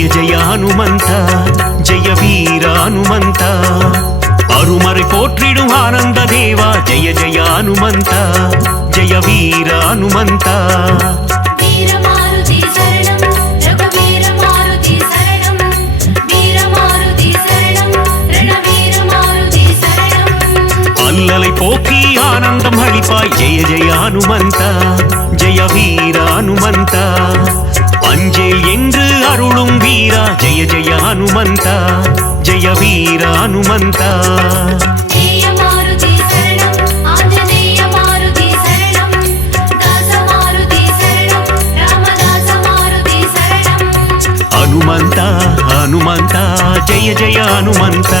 ஜெய ஜெய ஹனுமந்த ஜெய வீர ஹனுமந்த அருமறை போற்றிடும் ஆனந்த தேவா ஜெய ஜெய ஹனுமந்த ஜெய வீர ஹனுமந்த அல்லலை போக்கி ஆனந்தம் அளிப்பாய் ஜெய ஜெய ஹனுமந்த ஜெய வீர ஹனுமந்த அஞ்சேல் என்று அருளும் வீரா ஜெய ஜெய ஹனுமந்த ஜெய வீர ஹனுமந்த ஹனுமந்த ஹனுமந்த ஜெய ஜெய ஹனுமந்த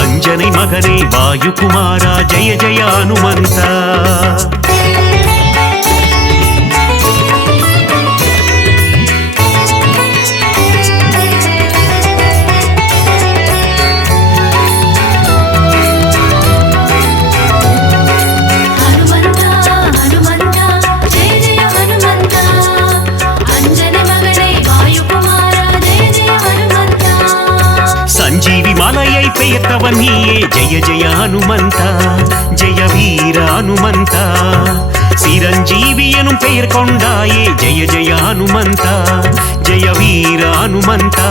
अंजनी मगने वायुकुमारा जय जय हनुमंता संजीवी मालयै पेयर्तवन नीये जय जय हनुमंता जय वीर हनुमंता चिरंजीवी एनुम पेयर कोंडाये जय जय हनुमंता जय वीर हनुमंता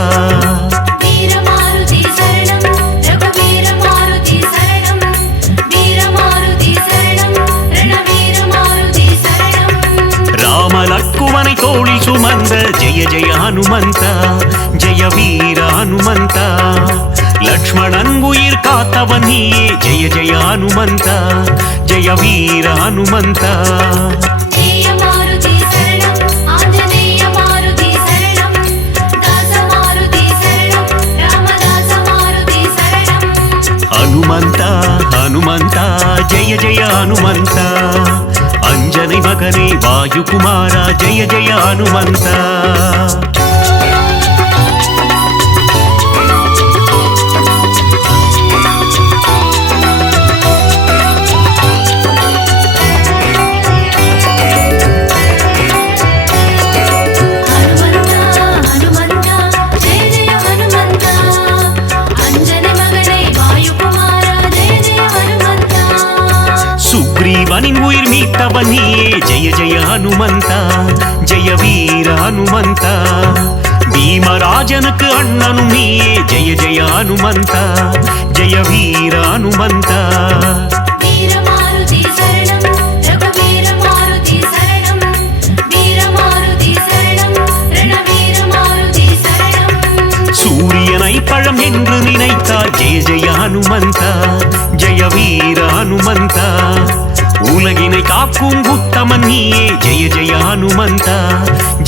राम लक्ष्मणै तोळिल सुमंद जय जय हनुमंता जय वीर हनुमंता लक्ष्मणन उयिर कात्तवन नीये जय जय हनुमंता जय वीर हनुमंता हनुमंता हनुमंता जय जय हनुमंता अंजनी मगने वायुकुमारा जय जय हनुमंता सुग्रीवनिन उयिर मीट्टवन नीये जय जय हनुमंता जय वीर हनुमंता भीमराजनुक्कु अण्णनुम नीये जय जय हनुमंता जय वीर हनुमंता सूर्यनै पழம் என்று நினைத்தாய் जय जय हनुमंता जय वीर हनुमंता उलगिனை காக்கும் உத்தமன் நீயே जय जय हनुमंता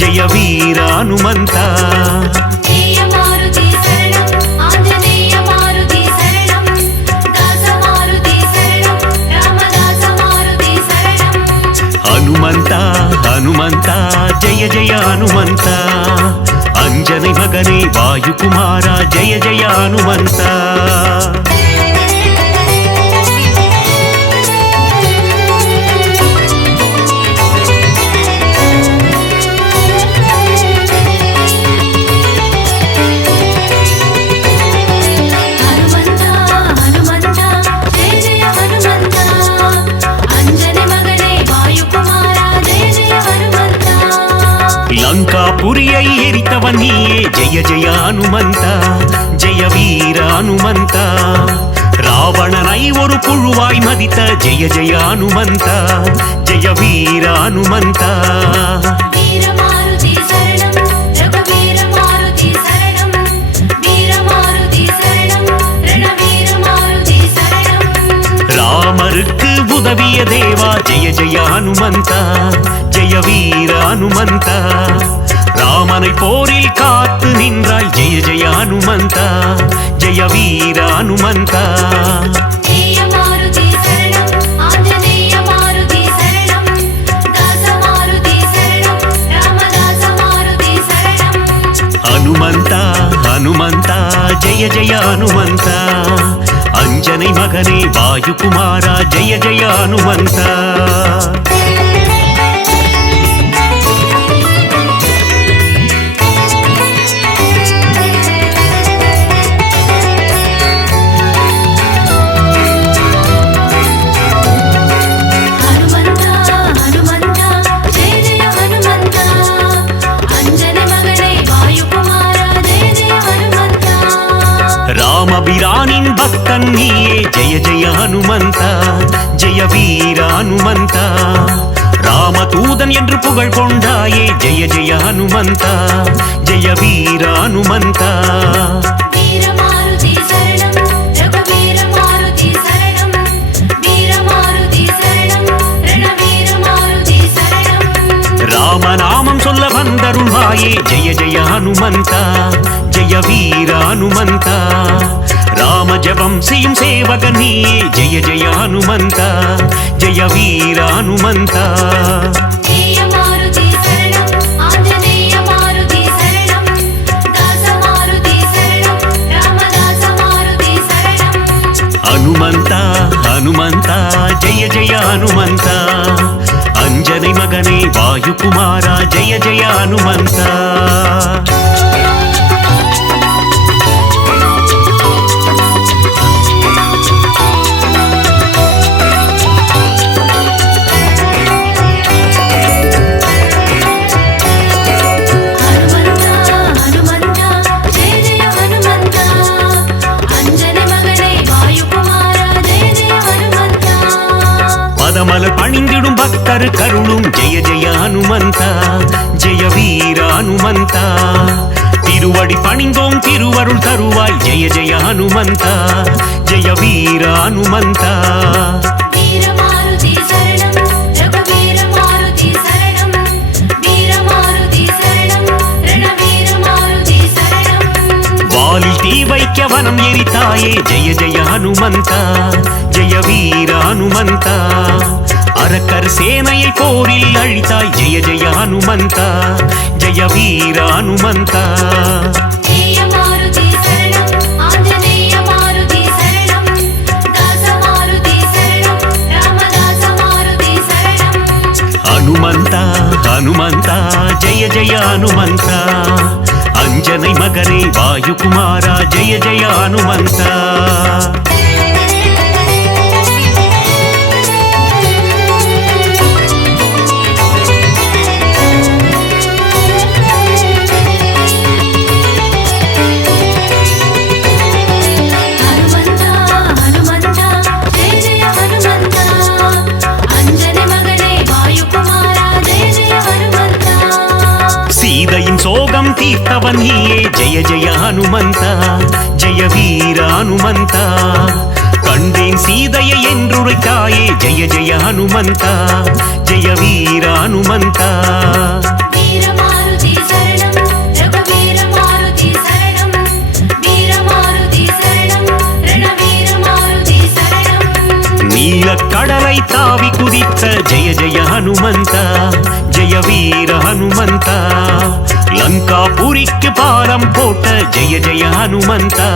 जय वीर हनुमंता हनुमंता हनुमंता जय जय हनुमंता अंजनी मगने वायुकुमारा जय जय हनुमंता लंकापुरियै एरितवन नीये जय जय हनुमंता जय वीर हनुमंता रावणनै ओरु पुळुवाय मदित जय जय हनुमंता जय वीर हनुमंता ராமருக்கு உதவிய தேவா ஜெய ஜெய ஹனுமந்தா ஜெய வீர ஹனுமந்தா ராமனை போரில் காத்து நின்றாய் ஜெய ஜெய ஹனுமந்தா ஜெய வீர ஹனுமந்தா हनुमंता हनुमंता जय जय हनुमंता अंजनी मगने वायुकुमारा जय जय हनुमंता ராமபிரானின் பக்தன் நீயே ஜெய ஜெய ஹனுமந்தா ஜெய வீர ஹனுமந்தா ராமதூதன் என்று புகழ் கொண்டாயே ஜெய ஜெய ஹனுமந்தா ஜெய வீர ஹனுமந்தா ராமநாமம் சொல்ல வந்தருள்வாயே ஜெய ஜெய ஹனுமந்தா ஜெய வீர ஹனுமந்தா ராம ஜபம் செய்யும் சேவகன் நீயே ஜெய ஜெய ஹனுமந்தா ஜெய வீர ஹனுமந்தா ஹனுமந்தா ஹனுமந்தா ஜெய ஜெய ஹனுமந்தா अंजनी मगने वायुकुमारा जय जय हनुमंता மலர் பணிந்திடும் பக்தர் கருளும் ஜெய ஜெய ஹனுமந்தா ஜெய வீர ஹனுமந்தா திருவடி பணிந்தோம் திருவருள் தருவாய் ஜெய ஜெய ஹனுமந்தா ஜெய வீர ஹனுமந்தா வாலில் தீ வைக்க வனம் எரித்தாயே ஜெய ஜெய ஹனுமந்தா ஜெய வீர ஹனுமந்தா அரக்கர் சேனையை போரில் அழித்தாய் ஜெய ஜெய ஹனுமந்தா ஜெய வீர ஹனுமந்தா ஹனுமந்தா ஹனுமந்தா ஜெய ஜெய ஹனுமந்தா अंजनी मगने वायुकुमारा जय जय हनुमंता சோகம் தீர்த்தவன் நீயே ஜெய ஜெய ஹனுமந்தா ஜெய வீர ஹனுமந்தா கண்டேன் சீதையை என்றுரைத்தாயே ஜெய ஜெய ஹனுமந்தா ஜெய வீர ஹனுமந்தா நீல கடலை தாவி குதித்த ஜெய ஜெய ஹனுமந்தா ஜெய வீர ஹனுமந்தா லங்காபுரிக்கு பாலம் போட்ட ஜெய ஜெய ஹனுமந்தா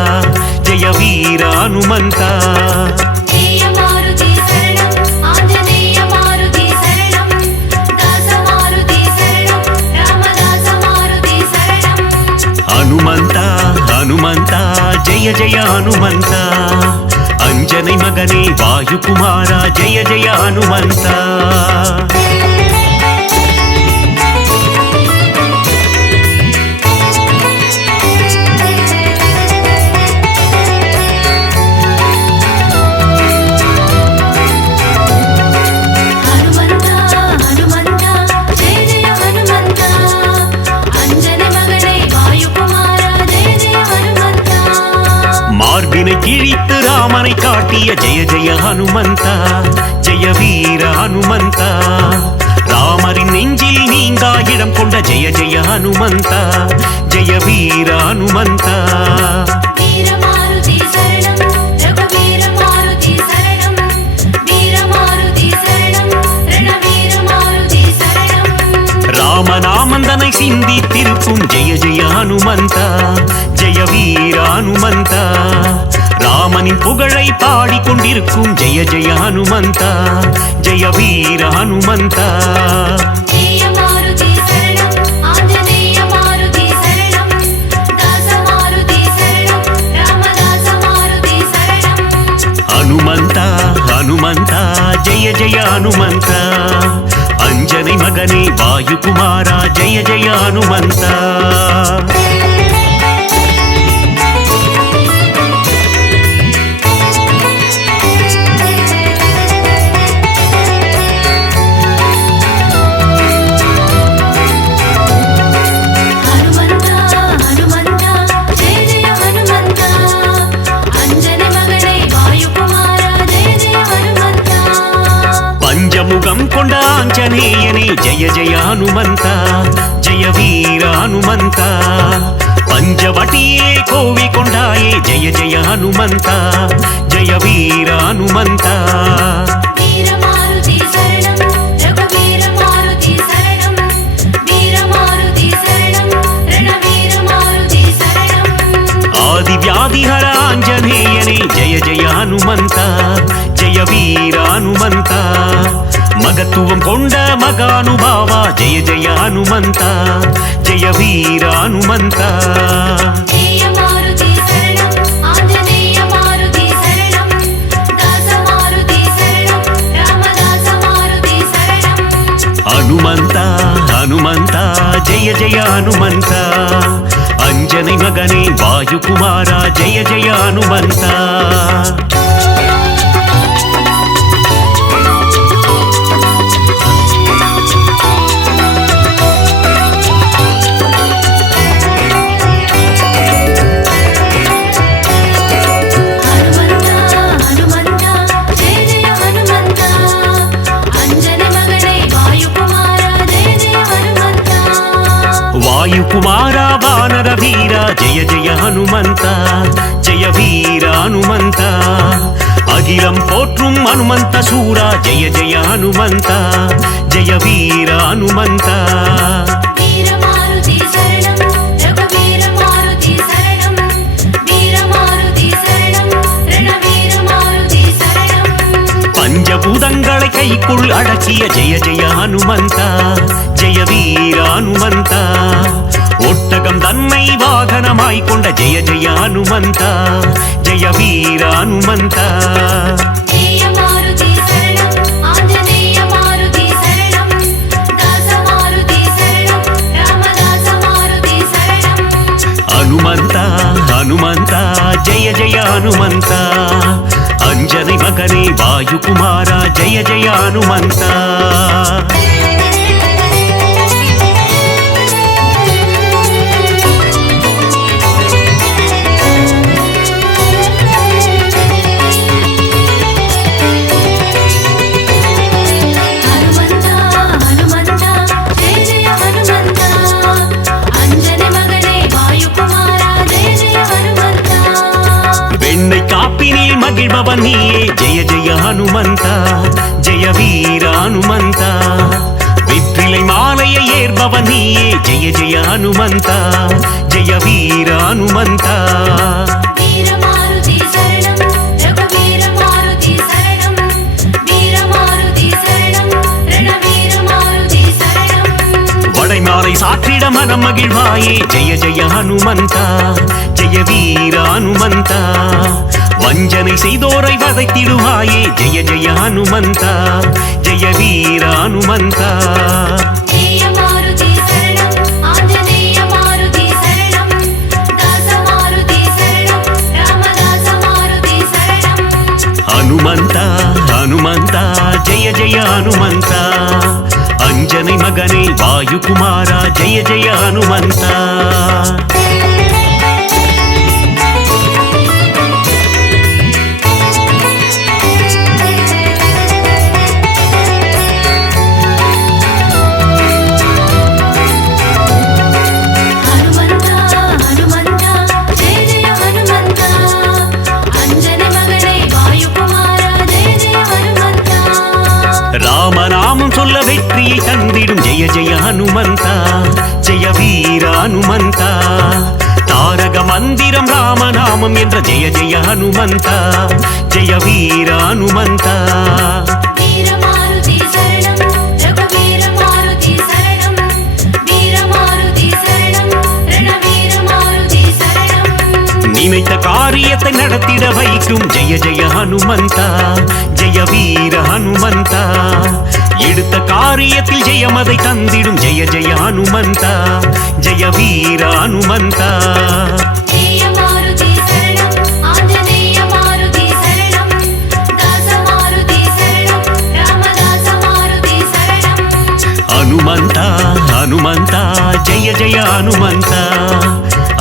ஜெய வீர ஹனுமந்தா ஹனுமந்தா ஹனுமந்தா ஜெய ஜெய ஹனுமந்தா अंजनी मगने वायुकुमारा जय जय हनुमंता கிழித்து ராமனை காட்டிய ஜெய ஜெய ஹனுமந்தா ஜெய வீர ஹனுமந்தா ராமரின் நெஞ்சில் நீங்கா இடம் கொண்ட ஜெய ஜெய ஹனுமந்தா ஜெய வீர ஹனுமந்தா ராமநாமந்தனை சிந்தி திருப்பும் ஜெய ஜெய ஹனுமந்தா ஜெய வீர ஹனுமந்தா ராமனின் புகழை பாடிக்கொண்டிருக்கும் ஜெய ஜெய ஹனுமந்தா ஜெய வீர ஹனுமந்தா ஹனுமந்தா ஹனுமந்தா ஜெய ஜெய ஹனுமந்தா अंजनी मगने वायुकुमारा जय जय हनुमंता ಆಂಜನೇಯನೇ ಜಯ ಜಯ ಹನುಮಂತ ಜಯ ವೀರ ಹನುಮಂತ ಪಂಚವಟಿಯೇ ಕೋವಿಕೊಂಡಾಯೇ ಜಯ ಜಯ ಹನುಮಂತ ಜಯ ವೀರ ಹನುಮಂತ ಆದಿವ್ಯಾಧಿಹರ ಆಂಜನೇಯನೇ ಜಯ ಜಯ ಹನುಮಂತ ಜಯ ವೀರ ಹನುಮಂತ ಮಗತ್ವಂ ಕೊಂಡ ಮಗಾನುಭಾವ ಜಯ ಜಯ ಹನುಮಂತ ಜಯ ವೀರ ಹನುಮಂತ ಹನುಮಂತ ಹನುಮಂತ ಜಯ ಜಯ ಹನುಮಂತ ಅಂಜனை ಮಗನೇ ವಾಯುಕುಮಾರ ಜಯ ಜಯ ಹನುಮಂತ ವಾಯುಕುಮಾರ ವಾನರ ವೀರ ಜಯ ಜಯ ಹನುಮಂತ ಜಯ ವೀರ ಹನುಮಂತ ಅಖಿಲಂ ಪೋற்றும் ಹನುಮಂತ ಸೂರ ಜಯ ಜಯ ಹನುಮಂತ ಜಯ ವೀರ ಹನುಮಂತ பஞ்சபூதங்களை கைக்குள் அடக்கிய ஜெய ஜெய ஹனுமந்த ஜெய வீர ஹனுமந்த ஒட்டகம் தன்னை வாகனமாய் கொண்ட ஜெய ஜெய ஹனுமந்த ஜெய வீர ஹனுமந்த ಹನುಮಂತ ಹನುಮಂತ ಜಯ ಜಯ ಹನುಮಂತ ಅಂಜனை ಮಗನೇ ವಾಯುಕುಮಾರ ಜಯ ಜಯ ಹನುಮಂತ மகிழ்பவன் நீயே ஜெய ஜெய ஹனுமந்த ஜெய வீர ஹனுமந்த வெற்றிலை மாலையை ஏற்பவன் நீயே ஜெய ஜெய ஹனுமந்த ஜெய வீர ஹனுமந்த வடைமாலை சாற்றிட மனம் மகிழ்வாயே ஜெய ஜெய ஹனுமந்த ஜெய வீர ஹனுமந்த வஞ்சனை செய்தோரை வதைத்திடுவாயே ஜெய ஜெய ஹனுமந்த ஜெய வீர ஹனுமந்த ಹನುಮಂತ ಹನುಮಂತ ಜಯ ಜಯ ಹನುಮಂತ ಅಂಜனை ಮಗನೇ ವಾಯುಕುಮಾರ ಜಯ ಜಯ ಹನುಮಂತ ராமநாமம் சொல்ல வெற்றியை தந்திடும் ஜெய ஜெய ஹனுமந்த ஜெய வீர ஹனுமந்த தாரக மந்திரம் ராமநாமம் என்ற ஜெய ஜெய ஹனுமந்த ஜெய வீர ஹனுமந்த நினைத்த காரியத்தை நடத்திட வைக்கும் ஜெய ஜெய ஹனுமந்த ஜெய வீர ஹனுமந்த எடுத்த காரியத்தில் ஜெயமதை தந்திடும் ஜெய ஜெய ஹனுமந்த ஜெய வீர ஹனுமந்த ಹನುಮಂತ ಹನುಮಂತ ಜಯ ಜಯ ಹನುಮಂತ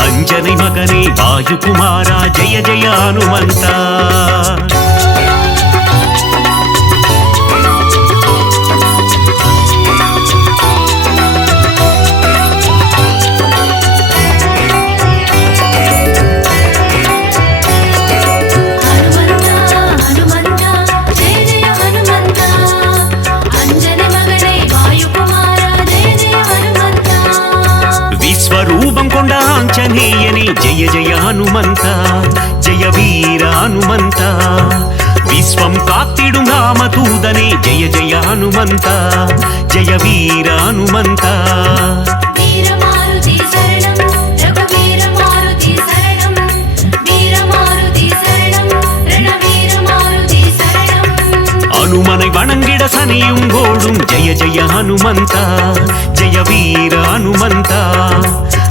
ಅಂಜனை ಮಗನೇ ವಾಯುಕುಮಾರ ಜಯ ಜಯ ಹನುಮಂತ ಆಂಜನೇಯನೇ ಜಯ ಜಯ ಹನುಮಂತ ಜಯ ವೀರ ಹನುಮಂತ ವಿಶ್ವಂ ಕಾತ್ತಿಡುಂ ರಾಮದೂತನೇ ಜಯ ಜಯ ಹನುಮಂತ ಜಯ ವೀರ ಹನುಮಂತ ஹனுமனை வணங்கிட சனியும் கோடும் ஜெய ஜெய ஹனுமந்தா ஜெய வீர ஹனுமந்தா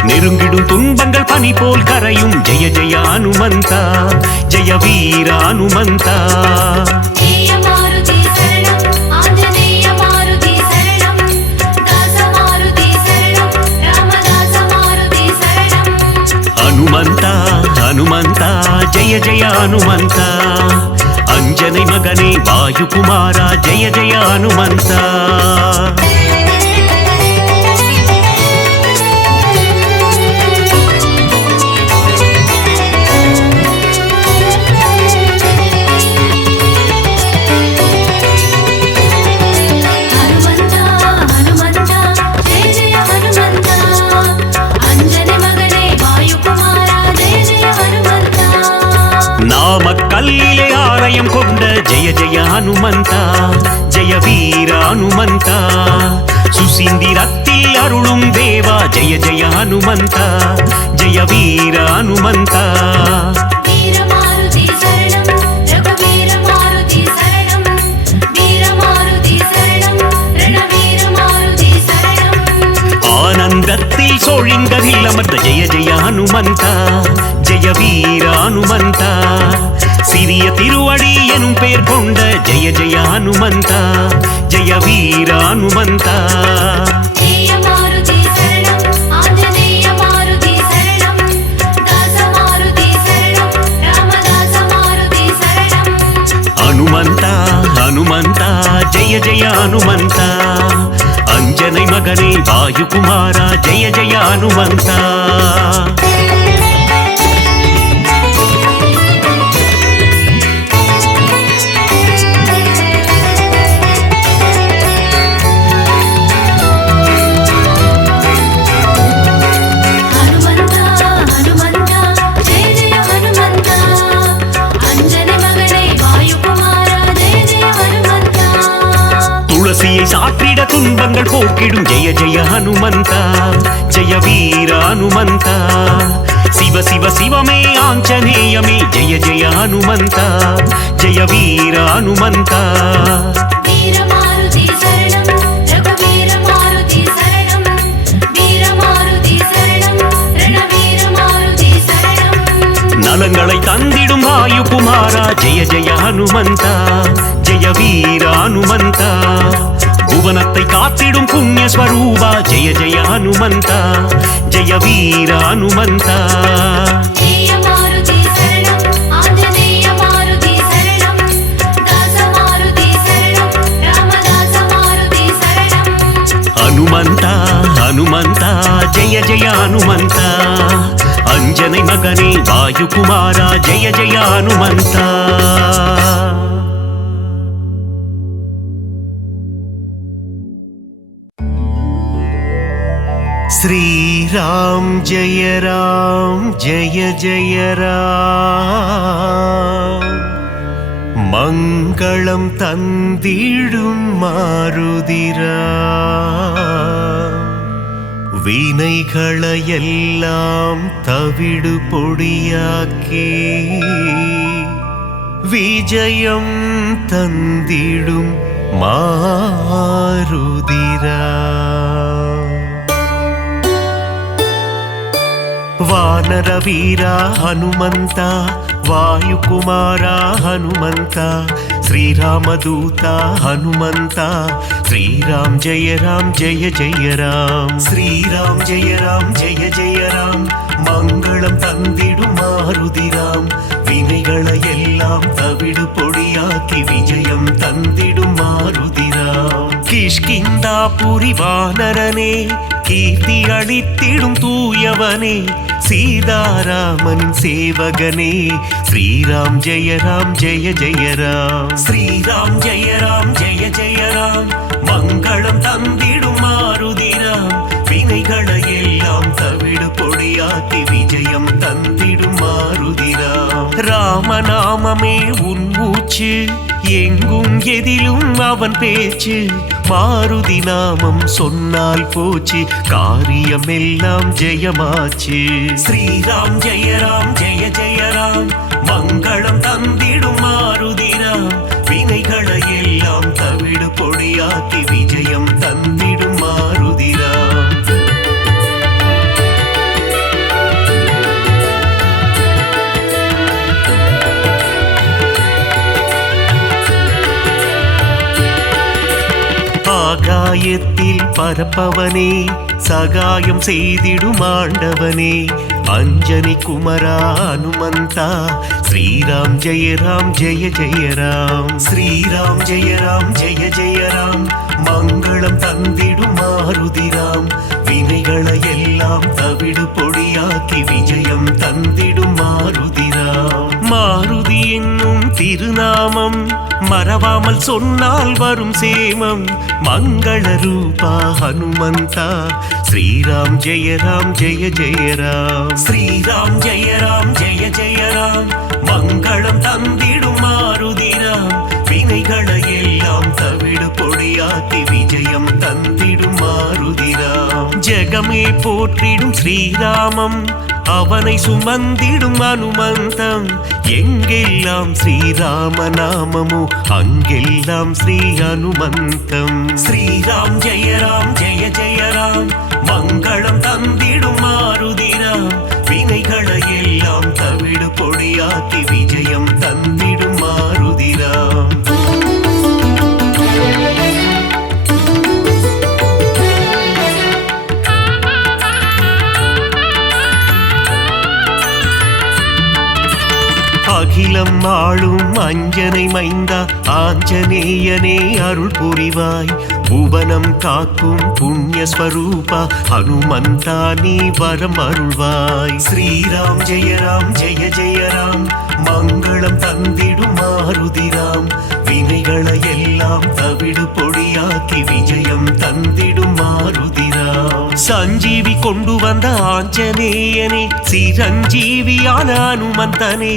நெருங்கிடும் துன்பங்கள் பனி போல் கரையும் ஜெய ஜெய ஹனுமந்தா ஜெய வீர ஹனுமந்தா ஹனுமந்தா ஹனுமந்தா ஜெய ஜெய ஹனுமந்தா अंजनी मगने वायुकुमारा जय जय हनुमंता கல்லிலே ஆலயம் கொண்ட ஜெய ஜெய ஹனுமந்தா ஜெய வீர ஹனுமந்தா சுசீந்திரத்தில் அருளும் தேவா ஜெய ஜெய ஹனுமந்தா ஜெய வீர ஹனுமந்தா ஆனந்தத்தில் சோழிங்கரில் அமர்ந்த ஜெய ஜெய ஹனுமந்தா ஜெய வீர ஹனுமந்தா சிறிய திருவடி எனும் பெயர் கொண்ட ஜெய ஜெய ஹனுமந்தா ஜெய வீர ஹனுமந்தா ஹனுமந்தா ஹனுமந்தா ஜெய ஜெய ஹனுமந்தா अंजनी मगने वायुकुमारा जय जय हनुमंता சாற்றிட துன்பங்கள் போக்கிடும் ஜெய ஜெய ஹனுமந்தா ஜெய வீர ஹனுமந்தா சிவ சிவ சிவமே ஆஞ்சநேயமே ஜெய ஜெய ஹனுமந்தா ஜெய வீர ஹனுமந்தா நலங்களை தந்திடும் வாயுகுமாரா ஜெய ஜெய ஹனுமந்தா ஜெய வீர ஹனுமந்தா புவனத்தை காத்திடும் புண்ணிய ஸ்வரூபா ஜெய ஜெய ஹனுமந்தா ஜெய வீர ஹனுமந்தா ஹனுமந்தா ஹனுமந்தா ஜெய ஜெய ஹனுமந்தா अंजनी मगने वायुकुमारा जय जय हनुमंता श्री राम जय जय राम मंगलम तंदिडुम मारुदिरा வீணைகளையெல்லாம் தவிடு பொடியாக்கி விஜயம் தந்திடும் மாருதிரா வானர வீரா ஹனுமந்தா வாயுகுமாரா ஹனுமந்தா श्रीरामदूता हनुमंता श्रीराम जय जय राम श्रीराम जय जय राम मंगलम तंदिडुम मारुदिराम विनैगளையெல்லாம் தவிடு பொடியாக்கி விஜயம் தந்திடும் மாருதிராம் கிஷ்கிந்தாபுரி வானரனே கீர்த்தி அளித்திடும் தூயவனே சீதாராமன் சேவகனே ஸ்ரீராம் ஜெய ஜய ராம் ஸ்ரீராம் ஜெய ஜய ராம் மங்களம் தந்திடும் மாருதிராம் வினைகளையெல்லாம் தவிடு தவிடு பொடியாக்கி விஜயம் தந்திடும் மாருதிராம். ராமநாமமே உன் மூச்சு, எங்கும் எதிலும் அவன் பேச்சு. மாருதி நாமம் சொன்னால் போச்சு, காரியமெல்லாம் ஜெயமாச்சு. ஸ்ரீராம் ஜெயராம் ஜெய ஜெயராம், மங்களம் தந்திடும் மாருதிராம். வினைகளை எல்லாம் தவிடு பொடியாக்கி விஜயம் தந்திடும் மாருதிராம். ஆகாயத்தில் பரப்பவனே, சகாயம் செய்திடும் ஆண்டவனே. அஞ்சனி குமரா அனுமந்தா, ஸ்ரீராம் ஜெயராம் ஜெய ஜெயராம். ஸ்ரீராம் ஜெயராம் ஜெய ஜெயராம், மங்களம் தந்திடும் மாருதிராம். வினைகளை எல்லாம் தவிடு பொடியாக்கி விஜயம் தந்திடும் மாருதிராம். மாருதி என்னும் திருநாமம் மறவாமல் சொன்னால் வரும் சேமம். மங்கள ரூபா ஹனுமந்தா, ஸ்ரீராம் ஜெயராம் ஜெய ஜெயராம். ஸ்ரீராம் ஜெயராம் ஜெய ஜெயராம், மங்களம் தந்திடும் மாருதிராம். வினைகளை எல்லாம் தவிடு பொடியாக்கி விஜயம் தந்திடும் மாருதிராம். ஜெகமே போற்றிடும் ஸ்ரீராமம், அவனை சுமந்திடும் அனுமந்தம். எங்கெல்லாம் ஸ்ரீராம நாமமோ அங்கெல்லாம் ஸ்ரீ அனுமந்தம். ஸ்ரீராம் ஜெயராம் ஜெய ஜெயராம், மங்களம் தந்திடும் மாருதிராம். வினைகளை எல்லாம் தவிடு பொடியாக்கி விஜயம் தந்திடும் மாருதிராம். அகிலம் ஆளும் அஞ்சனை மைந்தா, ஆஞ்சநேயனே அருள் புரிவாய். புவனம் காக்கும் புண்ணிய ஸ்வரூபா, ஹனுமந்தா நீ வரம் அருள்வாய். ஸ்ரீராம் ஜெயராம் ஜெய ஜெயராம், மங்களம் தந்திடும் மாருதிராம். வினைகளை எல்லாம் தவிடு பொடியாக்கி விஜயம் தந்திடும் மாருதிராம். சஞ்சீவி கொண்டு வந்த ஆஞ்சநேயனே, சிரஞ்சீவியான அனுமந்தனே.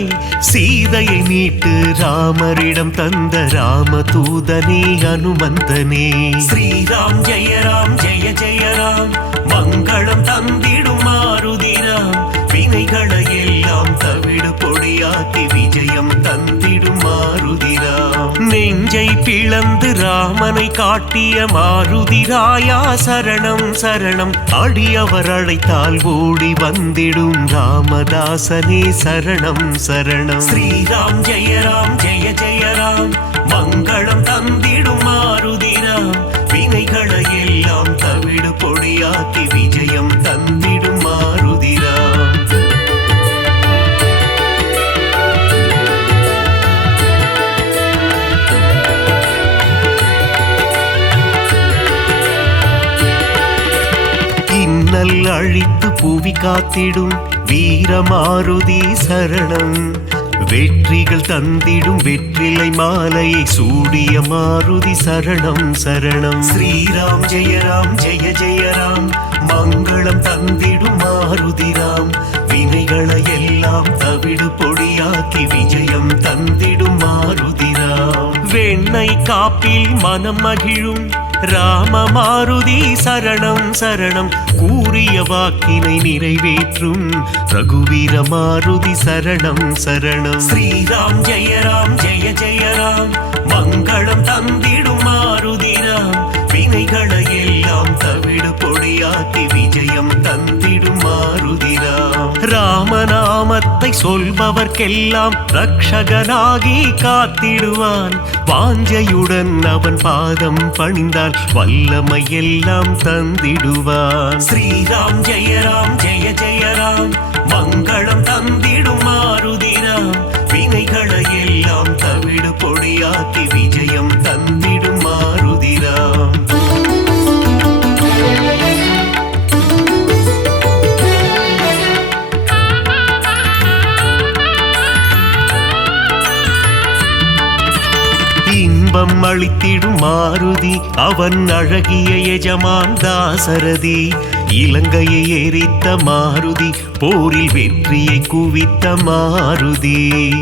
சீதையை மீட்டு ராமரிடம் தந்த ராமதூதனே அனுமந்தனே. ஸ்ரீராம் ஜெயராம் ஜெய ஜெயராம், மங்களம் தந்திடும் மாருதிராம். வினைகளை எல்லாம் தவிடு பொடியாக்கி விஜயம் தந்திடும் மாருதிராம். நெஞ்சை பிளந்து ராமனை காட்டிய மாருதிராயா சரணம் சரணம். அடியவர் அழைத்தால் ஓடி வந்திடும் ராமதாசனே சரணம் சரணம். ஸ்ரீராம் ஜெயராம் ஜெய ஜெயராம், மங்களம் தந்திடும் மாருதிராம். வினைகளை எல்லாம் தவிடு பொடியாக்கி விஜயம் தந்திடும் மாருதிராம். இன்னல் அழித்து புவி காத்திடும் வீரமாருதி சரணம். வெற்றிகள் தந்திடும் வெற்றிலை மாலையை சூடிய மாருதி சரணம் சரணம். ஸ்ரீராம் ஜெயராம் ஜெய ஜெயராம், மங்களம் தந்திடும் மாருதிராம். வினைகளை எல்லாம் தவிடு பொடியாக்கி விஜயம் தந்திடும் மாருதிராம். வெண்ணை காப்பில் மனம் மகிழும் ராம மாருதி சரணம் சரணம். கூறிய வாக்கினை நிறைவேற்றும் ரகுவீர மாருதி சரணம் சரணம். ஸ்ரீராம் ஜெயராம் ஜெய ஜெயராம், மங்களம் தந்திடும் மாருதிராம். வினைகளை எல்லாம் தவிடு பொடியாக்கி விஜயம் தந்திடும் மாருதிராம். ராமநாமத்தை சொல்பவர்க்கெல்லாம் ரக்ஷகனாகி காத்திடுவான். வாஞ்சையுடன் அவன் பாதம் பணிந்தால் வல்லமை எல்லாம் தந்திடுவான். ஸ்ரீராம் ஜெயராம் ஜெய ஜெயராம், மங்களம் தந்திடும் மாருதிராம். வினைகளை எல்லாம் தவிடு பொடியாக்கி விஜயம் தந்திடும் மாருதிராம். இன்பம் அளித்திடும் மாருதி, அவன் அழகிய எஜமான் தாசரதி. இலங்கையை எரித்த மாருதி, போரில் வெற்றியை குவித்த மாருதி.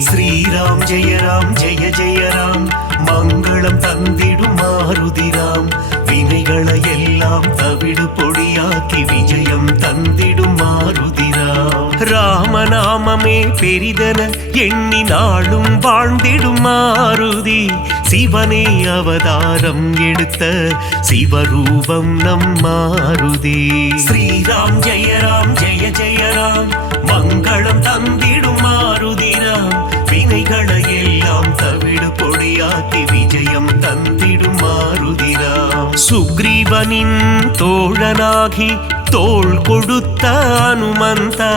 ஸ்ரீராம் ஜெய ராம் ஜெய ஜெய ராம், மங்களம் தந்திடும் மாருதி ராம். வினைகளை எல்லாம் தவிடு பொடியாக்கி விஜயம் தந்திடும் மாருதி ராம். ராமநாமமே பெரிதென எண்ணி நாளும் வாழ்ந்திடும் மாருதி. சிவனே அவதாரம் எடுத்த சிவரூபம் நம் மாருதி. ஸ்ரீராம் ஜெய ராம் ஜெய ஜெய ராம், மங்களம் தந்திடும் மாருதி ராம். வினைகளை எல்லாம் தவிடு பொடியாக்கி விஜயம் தந்திடும் மாருதி ராம். சுக்ரீவனின் தோழனாகி தோள் கொடுத்த அனுமந்தா,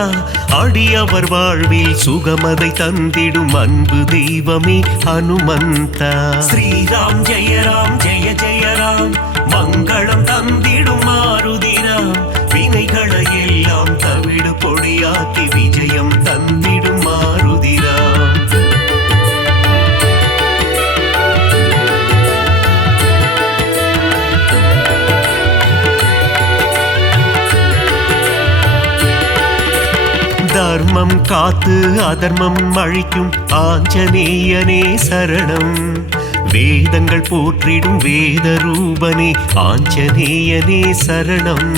அடியவர் வாழ்வில் சுகமதை தந்திடும் அன்பு தெய்வமே அனுமந்தா. ஸ்ரீராம் ஜெய ராம் ஜெய ஜெய ராம், மங்களம் தந்திடும் மாருதி ராம். வினைகளை எல்லாம் தவிடு பொடியாக்கி விஜயம் தந்திடும் மாருதி ராம். தர்மம் காத்து அதர்மம் அழிக்கும் ஆஞ்சநேயனே சரணம். வேதங்கள் போற்றிடும் வேத ரூபனே ஆஞ்சநேயனே சரணம்.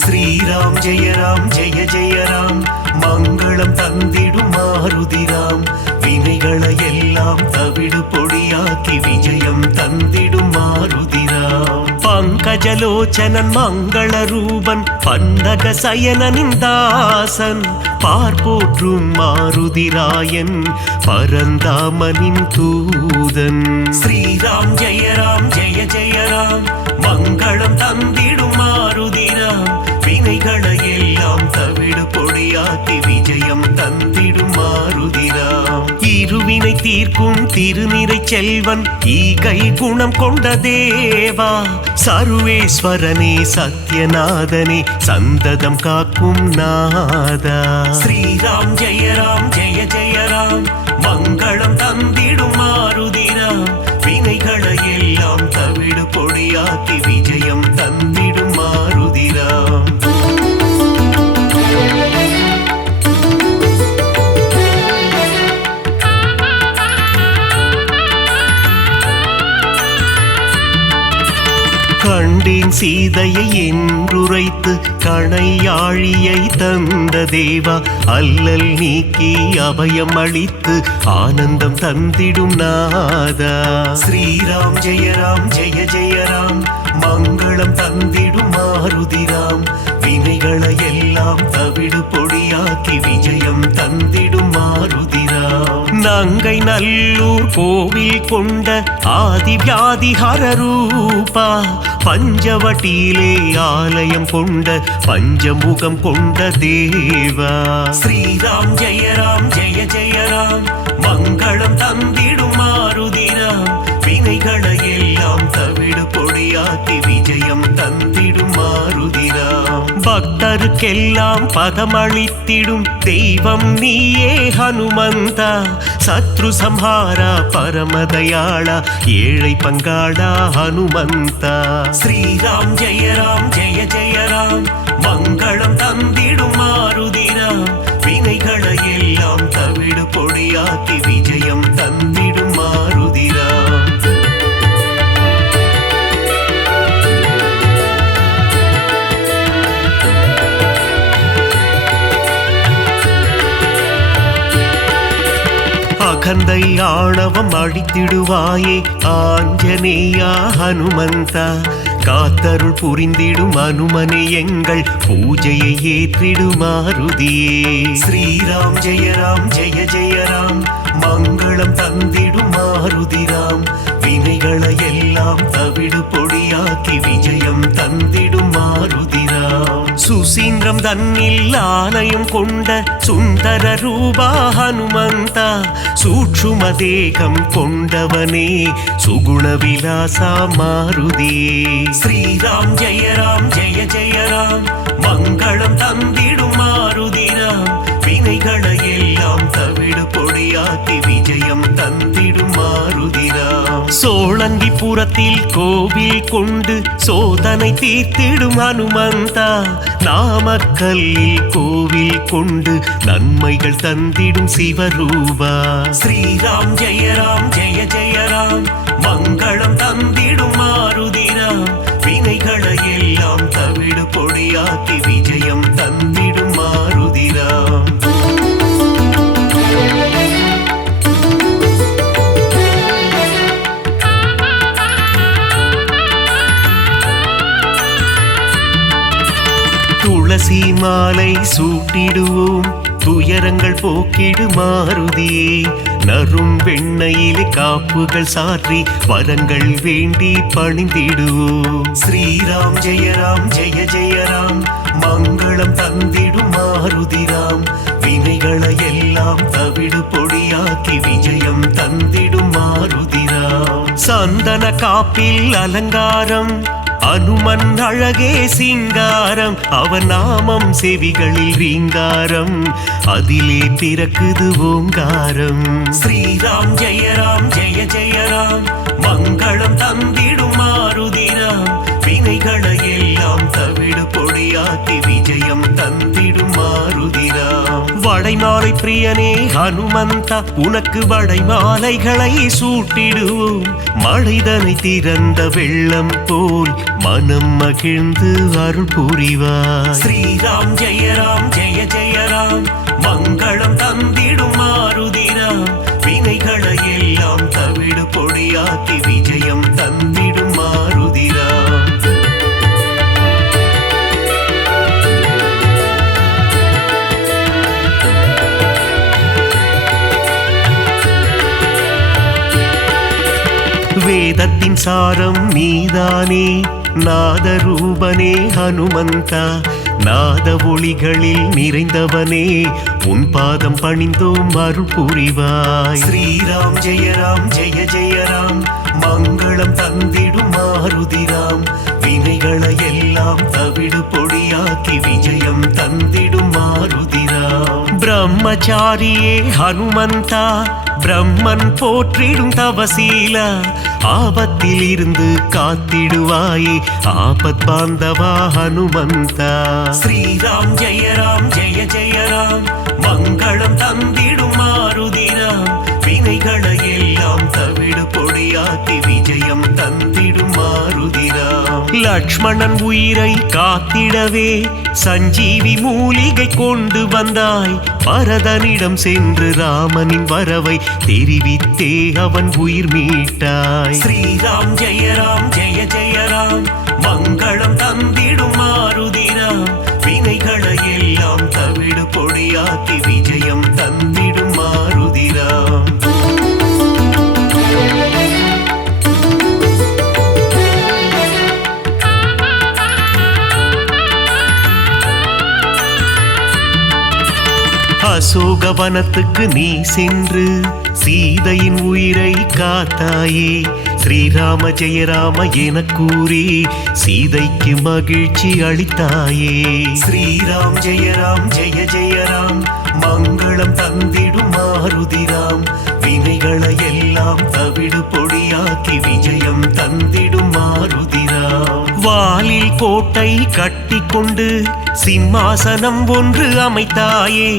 ஸ்ரீராம் ஜெய ராம் ஜெய ஜெய ராம், மங்களம் தந்திடும் மாருதி ராம். வினைகளை எல்லாம் தவிடு பொடியாக்கி விஜயம் தந்திடும் மாருதி ராம். பங்கஜலோச்சனன் மங்கள ரூபன், பன்னக சயனனின் தாசன். பார்ப்போற்றும் மாருதிராயன், பரந்தாமனின் தூதன். ஸ்ரீராம் ஜெய ராம் ஜெய ஜெய ராம், மங்களம் தந்திடும் மாருதி ராம். வினைகளை எல்லாம் தவிடு பொடியாக்கி விஜயம் தந்திடும் மாருதி ராம். இருவினை தீர்க்கும் திருநிறை செல்வன், ஈகை குணம் கொண்ட தேவா. சர்வேஸ்வரனே சத்யநாதனே, சந்ததம் காக்கும் நாதா. ஸ்ரீராம் ஜெய ராம் ஜெய ஜெய ராம், மங்களம் தந்திடும் மாருதி ராம். வினைகளை எல்லாம் தவிடு பொடியாக்கி விஜயம் தந்திடும் மாருதி ராம். கண்டேன் சீதையை என்றுரைத்து கணையாழியை தந்த தேவா. அல்லல் நீக்கி அபயம் அளித்து ஆனந்தம் தந்திடும் நாதா. ஸ்ரீராம் ஜெய ராம் ஜெய ஜெய ராம், மங்களம் தந்திடும் மாருதி ராம். வினைகளை எல்லாம் தவிடு பொடியாக்கி விஜயம் தந்திடும் மாருதி ராம். நங்கை நல்லூர் கோவில் கொண்ட ஆதி வியாதிஹர ரூபா. பஞ்சவட்டியிலே ஆலயம் கொண்ட பஞ்சமுகம் கொண்ட தேவா. ஸ்ரீராம் ஜெய ராம் ஜெய ஜெய ராம், மங்களம் தந்திடும் மாருதி ராம். வினைகளை எல்லாம் தவிடு பொடியாக்கி விஜயம் தந்திடும் மாருதி ராம். பக்தருக்கெல்லாம் பதமளித்திடும் தெய்வம் நீயே ஹனுமந்தா. சத்ரு சம்ஹாரா பரமதயாளா, ஏழை பங்காளா ஹனுமந்தா. ஸ்ரீராம் ஜெய ராம் ஜெய ஜெய ராம், மங்களம் தந்திடும் மாருதி ராம். வினைகளை எல்லாம் தவிடு பொடியாக்கி விஜயம் தந்திடும் மாருதி ராம். அகந்தை ஆணவம் அழித்திடுவாயே ஆஞ்சநேயா ஹனுமந்தா. காத்தருள் புரிந்திடும் அனுமனே எங்கள் பூஜையை ஏற்றிடும் மாருதியே. ஸ்ரீராம் ஜெய ராம் ஜெய ஜெய ராம், மங்களம் தந்திடும் மாருதி ராம். வினைகளை எல்லாம் தவிடு பொடியாக்கி விஜயம் தந்திடும் மாருதி ராம். சுசீந்திரம் தன்னில் ஆலயம் கொண்ட சுந்தர ரூபா ஹனுமந்தா. சூட்சும தேகம் கொண்டவனே சுகுண விலாசா மாருதியே. ஸ்ரீராம் ஜெய ராம் ஜெய ஜெய ராம், மங்களம் தந்திடும் மாருதி ராம். வினைகளை எல்லாம் தவிடு பொடியாக்கி விஜயம் தந்திடும் மாருதிராம். சோழங்கிபுரத்தில் கோவில் கொண்டு சோதனை தீர்த்திடும் ஹனுமந்தா, நாமக்கல்லில் கோவில் கொண்டு நன்மைகள் தந்திடும் சிவரூபா. ஸ்ரீராம் ஜெயராம் ஜெய ஜெயராம், மங்களம் தந்திடும் மாருதிராம். வினைகளை எல்லாம் தவிடு பொடியாக்கி விஜயம் தந்திடும் மாருதிராம். துளசி மாலை சூட்டிடுவோம், துயரங்கள் போக்கிடு மாருதியே. நரும் வெண்ணையிலே காப்புகள் சாற்றி வரங்கள் வேண்டி பணிந்திடுவோம். ஸ்ரீராம் ஜெயராம் ஜெய ஜெயராம், மங்களம் தந்திடும் மாருதிராம். வினைகளை எல்லாம் தவிடு பொடியாக்கி விஜயம் தந்திடும் மாருதிராம். சந்தன காப்பில் அலங்காரம், அனுமன் அழகே சிங்காரம். அவன் நாமம் செவிகளில் ரீங்காரம், அதிலே பிறக்குது ஓங்காரம். ஸ்ரீராம் ஜெயராம் ஜெய ஜெயராம், மங்களம் தந்திடும் மாருதிராம். வினைகளை எல்லாம் தவிடு பொடியாக்கி விஜயம் தந்திடும் மாருதிராம். வடைமாலை பிரியனே ஹனுமந்தா, உனக்கு வடைமாலைகளை சூட்டிடுவோம். மழைதனை திறந்த வெள்ளம் போல் மனம் மகிழ்ந்து அருள் புரிவாய். ஸ்ரீராம் ஜெயராம் ஜெய ஜெயராம், மங்களம் தந்திடும் மாருதிராம். வினைகளை எல்லாம் தவிடு பொடியாக்கி விஜயம் தந்திடும் மாருதிராம். வேதத்தின் சாரம் நீதானே, நாதரூபனே ஹனுமந்தா. நாத ஒளிகளில் நிறைந்தவனே, உன் பாதம் பணிந்தோம் அருள் புரிவாய். ஸ்ரீராம் ஜெயராம் ஜெய ஜெயராம், மங்களம் தந்திடும் மாருதிராம். வினைகளை எல்லாம் தவிடு பொடியாக்கி விஜயம் தந்திடும் மாருதிராம். பிரம்மச்சாரியே ஹனுமந்தா, பிரம்மன் போற்றிடும் தவசீலா. ஆபத்தில் இருந்து காத்திடுவாயே, ஆபத் பாந்தவா ஹனுமந்தா. ஸ்ரீராம் ஜெயராம் ஜெய ஜெயராம், மங்களம் தந்திடும் மாருதிராம். வினைகளை எல்லாம் தவிடு பொடியாக்கி விஜயம் தந்திடும் மாருதிராம். லக்ஷ்மணன் உயிரை காத்திடவே சஞ்சீவி மூலிகை கொண்டு வந்தாய். பரதனிடம் சென்று ராமனின் வரவை தெரிவித்தே அவன் உயிர் மீட்டாய். ஸ்ரீராம் ஜெயராம் ஜெய ஜெயராம், மங்களம் தந்திடும் மாருதிராம். வினைகளை எல்லாம் தவிடு பொடியாக்கி விஜயம் தந்திடும் மாருதிராம். அசோகவனத்துக்கு நீ சென்று சீதையின் உயிரை காத்தாயே. ஸ்ரீராம ஜெயராம என கூறி சீதைக்கு மகிழ்ச்சி அளித்தாயே. ஸ்ரீராம் ஜெயராம் ஜெய ஜெயராம், மங்களம் தந்திடும் மாருதிராம். வினைகளை எல்லாம் தவிடு பொடியாக்கி விஜயம் தந்திடும் மாருதிராம். வாலில் கோட்டை கட்டி கொண்டு சிம்மாசனம் ஒன்று அமைத்தாயே.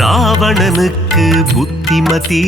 ராவணனுக்கு புத்திமதி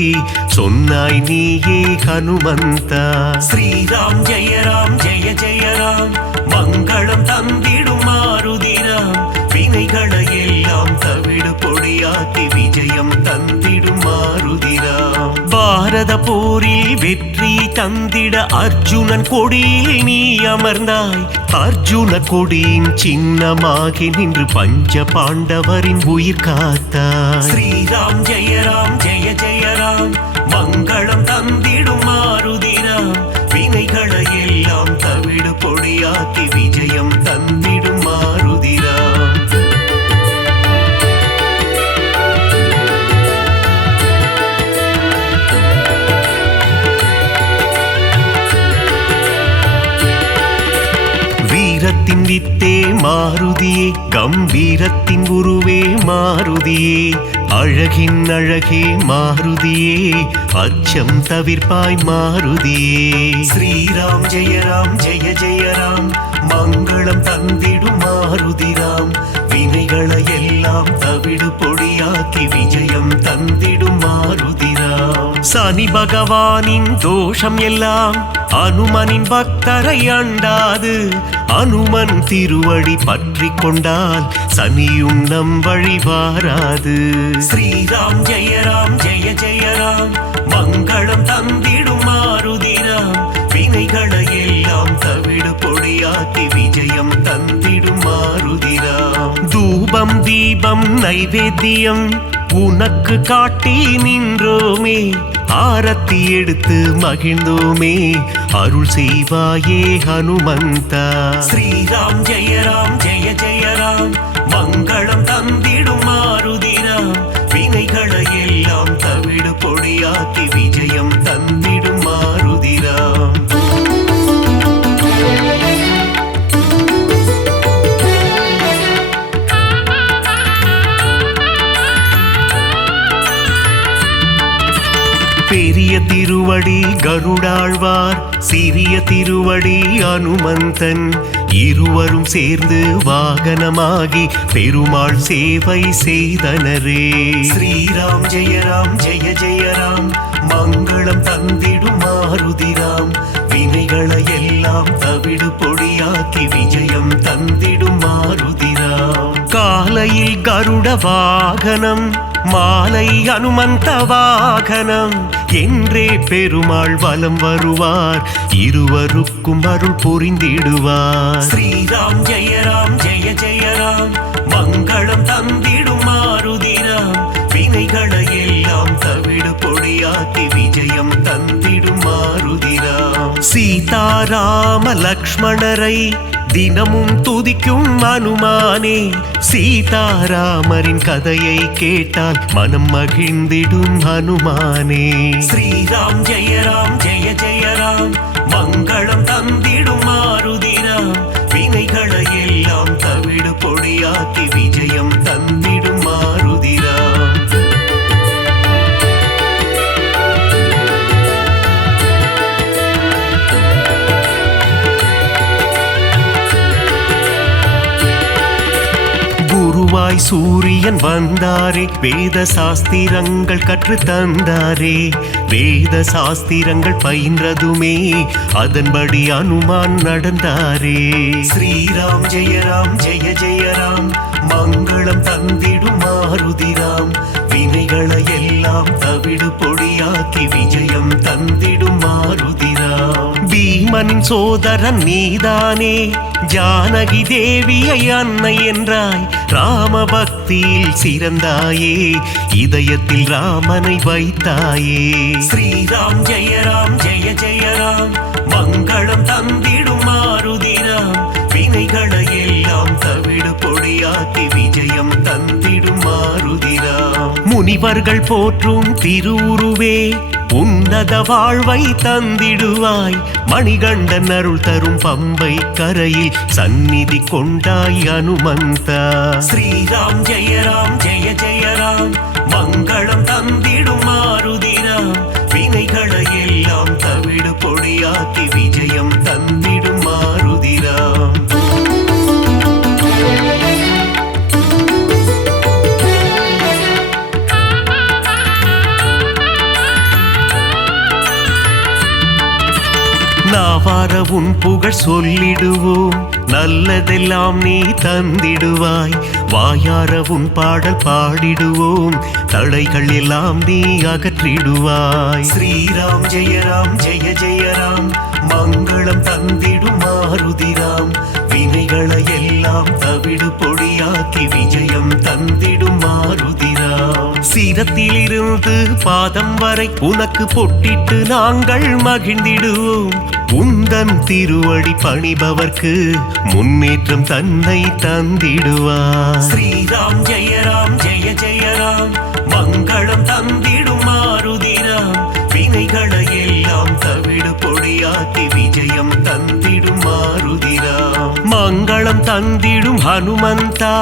சொன்னாய் நீயே ஹனுமந்தா. ஸ்ரீராம் ஜெயராம் ஜெய ஜெயராம், மங்களம் தந்திடும் மாருதிராம். வினைகளை எல்லாம் தவிடு பொடியாக்கி விஜயம் தந்திடும் மாருதிராம். பாரத போரில் வெற்றி தந்திட அர்ஜுனன் கொடியில் நீ அமர்ந்தாய். அர்ஜுன கொடியின் சின்னமாகி நின்று பஞ்ச பாண்டவரின் உயிர் காத்தாய். ஸ்ரீராம் ஜெயராம் ஜெய ஜெயராம், மங்களம் தந்திடும் மாருதிராம். வினைகளை எல்லாம் தவிடு பொடியாக்கி விஜயம் தந்திடும் மாருதிராம். வீரத்தின் வித்தே மாருதியே, கம்பீரத்தின் உருவே மாருதியே. அழகின் அழகே மாருதியே அச்சம் தவிர்ப்பாய் மாருதியே ஸ்ரீராம் ஜெய ஜெய ராம் மங்களம் தந்திடும் மாருதிராம் வினைகளை எல்லாம் தவிடு பொடியாக்கி விஜயம் தந்திடும் மாருதிராம் சனி பகவானின் தோஷம் எல்லாம் அனுமனின் பக்தரை அண்டாது அனுமன் திருவடி பற்றி கொண்டால் சனியும் நம் வழி வாராது ஸ்ரீராம் ஜெய ஜெய ராம் மங்களம் தந்திடும் மாருதிராம் வினைகளை எல்லாம் தவிடு பொடியாக்கி விஜயம் தந்திடும் மாருதிராம் தூபம் தீபம் நைவேத்தியம் உனக்கு காட்டி நின்றோமே ஆரத்தி எடுத்து மகிழ்ந்தோமே அருள் செய்வாயே ஹனுமந்தா ஸ்ரீராம் ஜெய ஜெய ராம் மங்களம் தந்திடும் மாருதிராம் வினைகளை எல்லாம் தவிடு பொடியாக்கி விஜயம் தந்திடும் மாருதிராம் பெரிய திருவடி கருடாழ்வார் சிறிய திருவடி அனுமந்தன் இருவரும் சேர்ந்து வாகனமாகி பெருமாள் சேவை செய்தனரே ஸ்ரீராம் ஜெய ஜெய ராம் மங்களம் தந்திடும் மாருதிராம் வினைகளை எல்லாம் தவிடு பொடியாக்கி விஜயம் தந்திடும் மாருதிராம் காலையில் கருட வாகனம் மாலை அனுமந்த வாகனம் என்றே பெருமாள் வலம் வருவார் இருவருக்கும் அருள் புரிந்திடுவார் ஸ்ரீராம் ஜெய ஜெய ராம் மங்களம் தந்திடும் மாருதிராம் வினைகளை எல்லாம் தவிடு பொடியாக்கி விஜயம் தந்திடும் மாருதிராம் சீதாராம லக்ஷ்மணரை தினமும் துதிக்கும் அனுமானே சீதாராமரின் கதையை கேட்டால் மனம் மகிழ்ந்திடும் ஹனுமானே ஸ்ரீராம் ஜெய ராம் மங்களம் தந்திடும் மாருதிராம் வினைகளை எல்லாம் தவிடு பொடியாக்கி விஜயம் தந்திடும் மாருதிராம் குருவாய் சூரியன் வந்தாரே வேத சாஸ்திரங்கள் கற்று தந்தாரே வேத சாஸ்திரங்கள் பயின்றதுமே அதன்படி அனுமான் நடந்தாரே ஸ்ரீராம் ஜெய ஜெய ராம் மங்களம் தந்திடும் மாருதிராம் வினைகளை எல்லாம் தவிடு பொடியாக்கி விஜயம் தந்திடும் மாருதிராம் பீமனின் சோதரன் நீதானே ஜானகி தேவியை அன்னை என்றாய் ராம பக்தியில் சிறந்தாயே இதயத்தில் ராமனை வைத்தாயே ஸ்ரீராம் ஜெய ஜெய ராம் மங்களம் தந்திடும் மாருதிராம் வினைகளை எல்லாம் தவிடு பொடியாக்கி விஜயம் தந்திடும் மாருதிராம் முனிவர்கள் போற்றும் திருவுருவே உன்னத வாழ்வை தந்திடுவாய் மணிகண்டன் அருள் தரும் பம்பை கரையில் சந்நிதி கொண்டாய் அனுமந்தா ஸ்ரீராம் ஜெய ராம் மங்களம் தந்திடும் மாருதிராம் வினைகளை எல்லாம் தவிடு பொடியாக்கி விஜயம் தந்திடும் மாருதிராம் நாவார உன் புகழ் சொல்லிடுவோம் நல்லதெல்லாம் நீ தந்திடுவாய் வாயார உன் பாடல் பாடிடுவோம் தடைகள் எல்லாம் நீ அகற்றிடுவாய் ஸ்ரீராம் ஜெய ஜெய ராம் மங்களம் தந்திடும் மாருதிராம் வினைகளை எல்லாம் தவிடு பொடியாக்கி விஜயம் தந்திடும் மாருதிராம் சிரத்திலிருந்து பாதம் வரை உனக்கு பொட்டிட்டு நாங்கள் மகிழ்ந்திடுவோம் உந்தன் திருவடி பணிபவர்க்கு முன்னேற்றம் தன்னை தந்திடுவார் ஸ்ரீராம் ஜெய ஜெய ராம் மங்களம் தந்திடும் மாருதிராம் வினைகளை எல்லாம் தவிடு பொடியாக்கி விஜயம் தந்திடும் மாருதிராம் மங்களம் தந்திடும் ஹனுமந்தா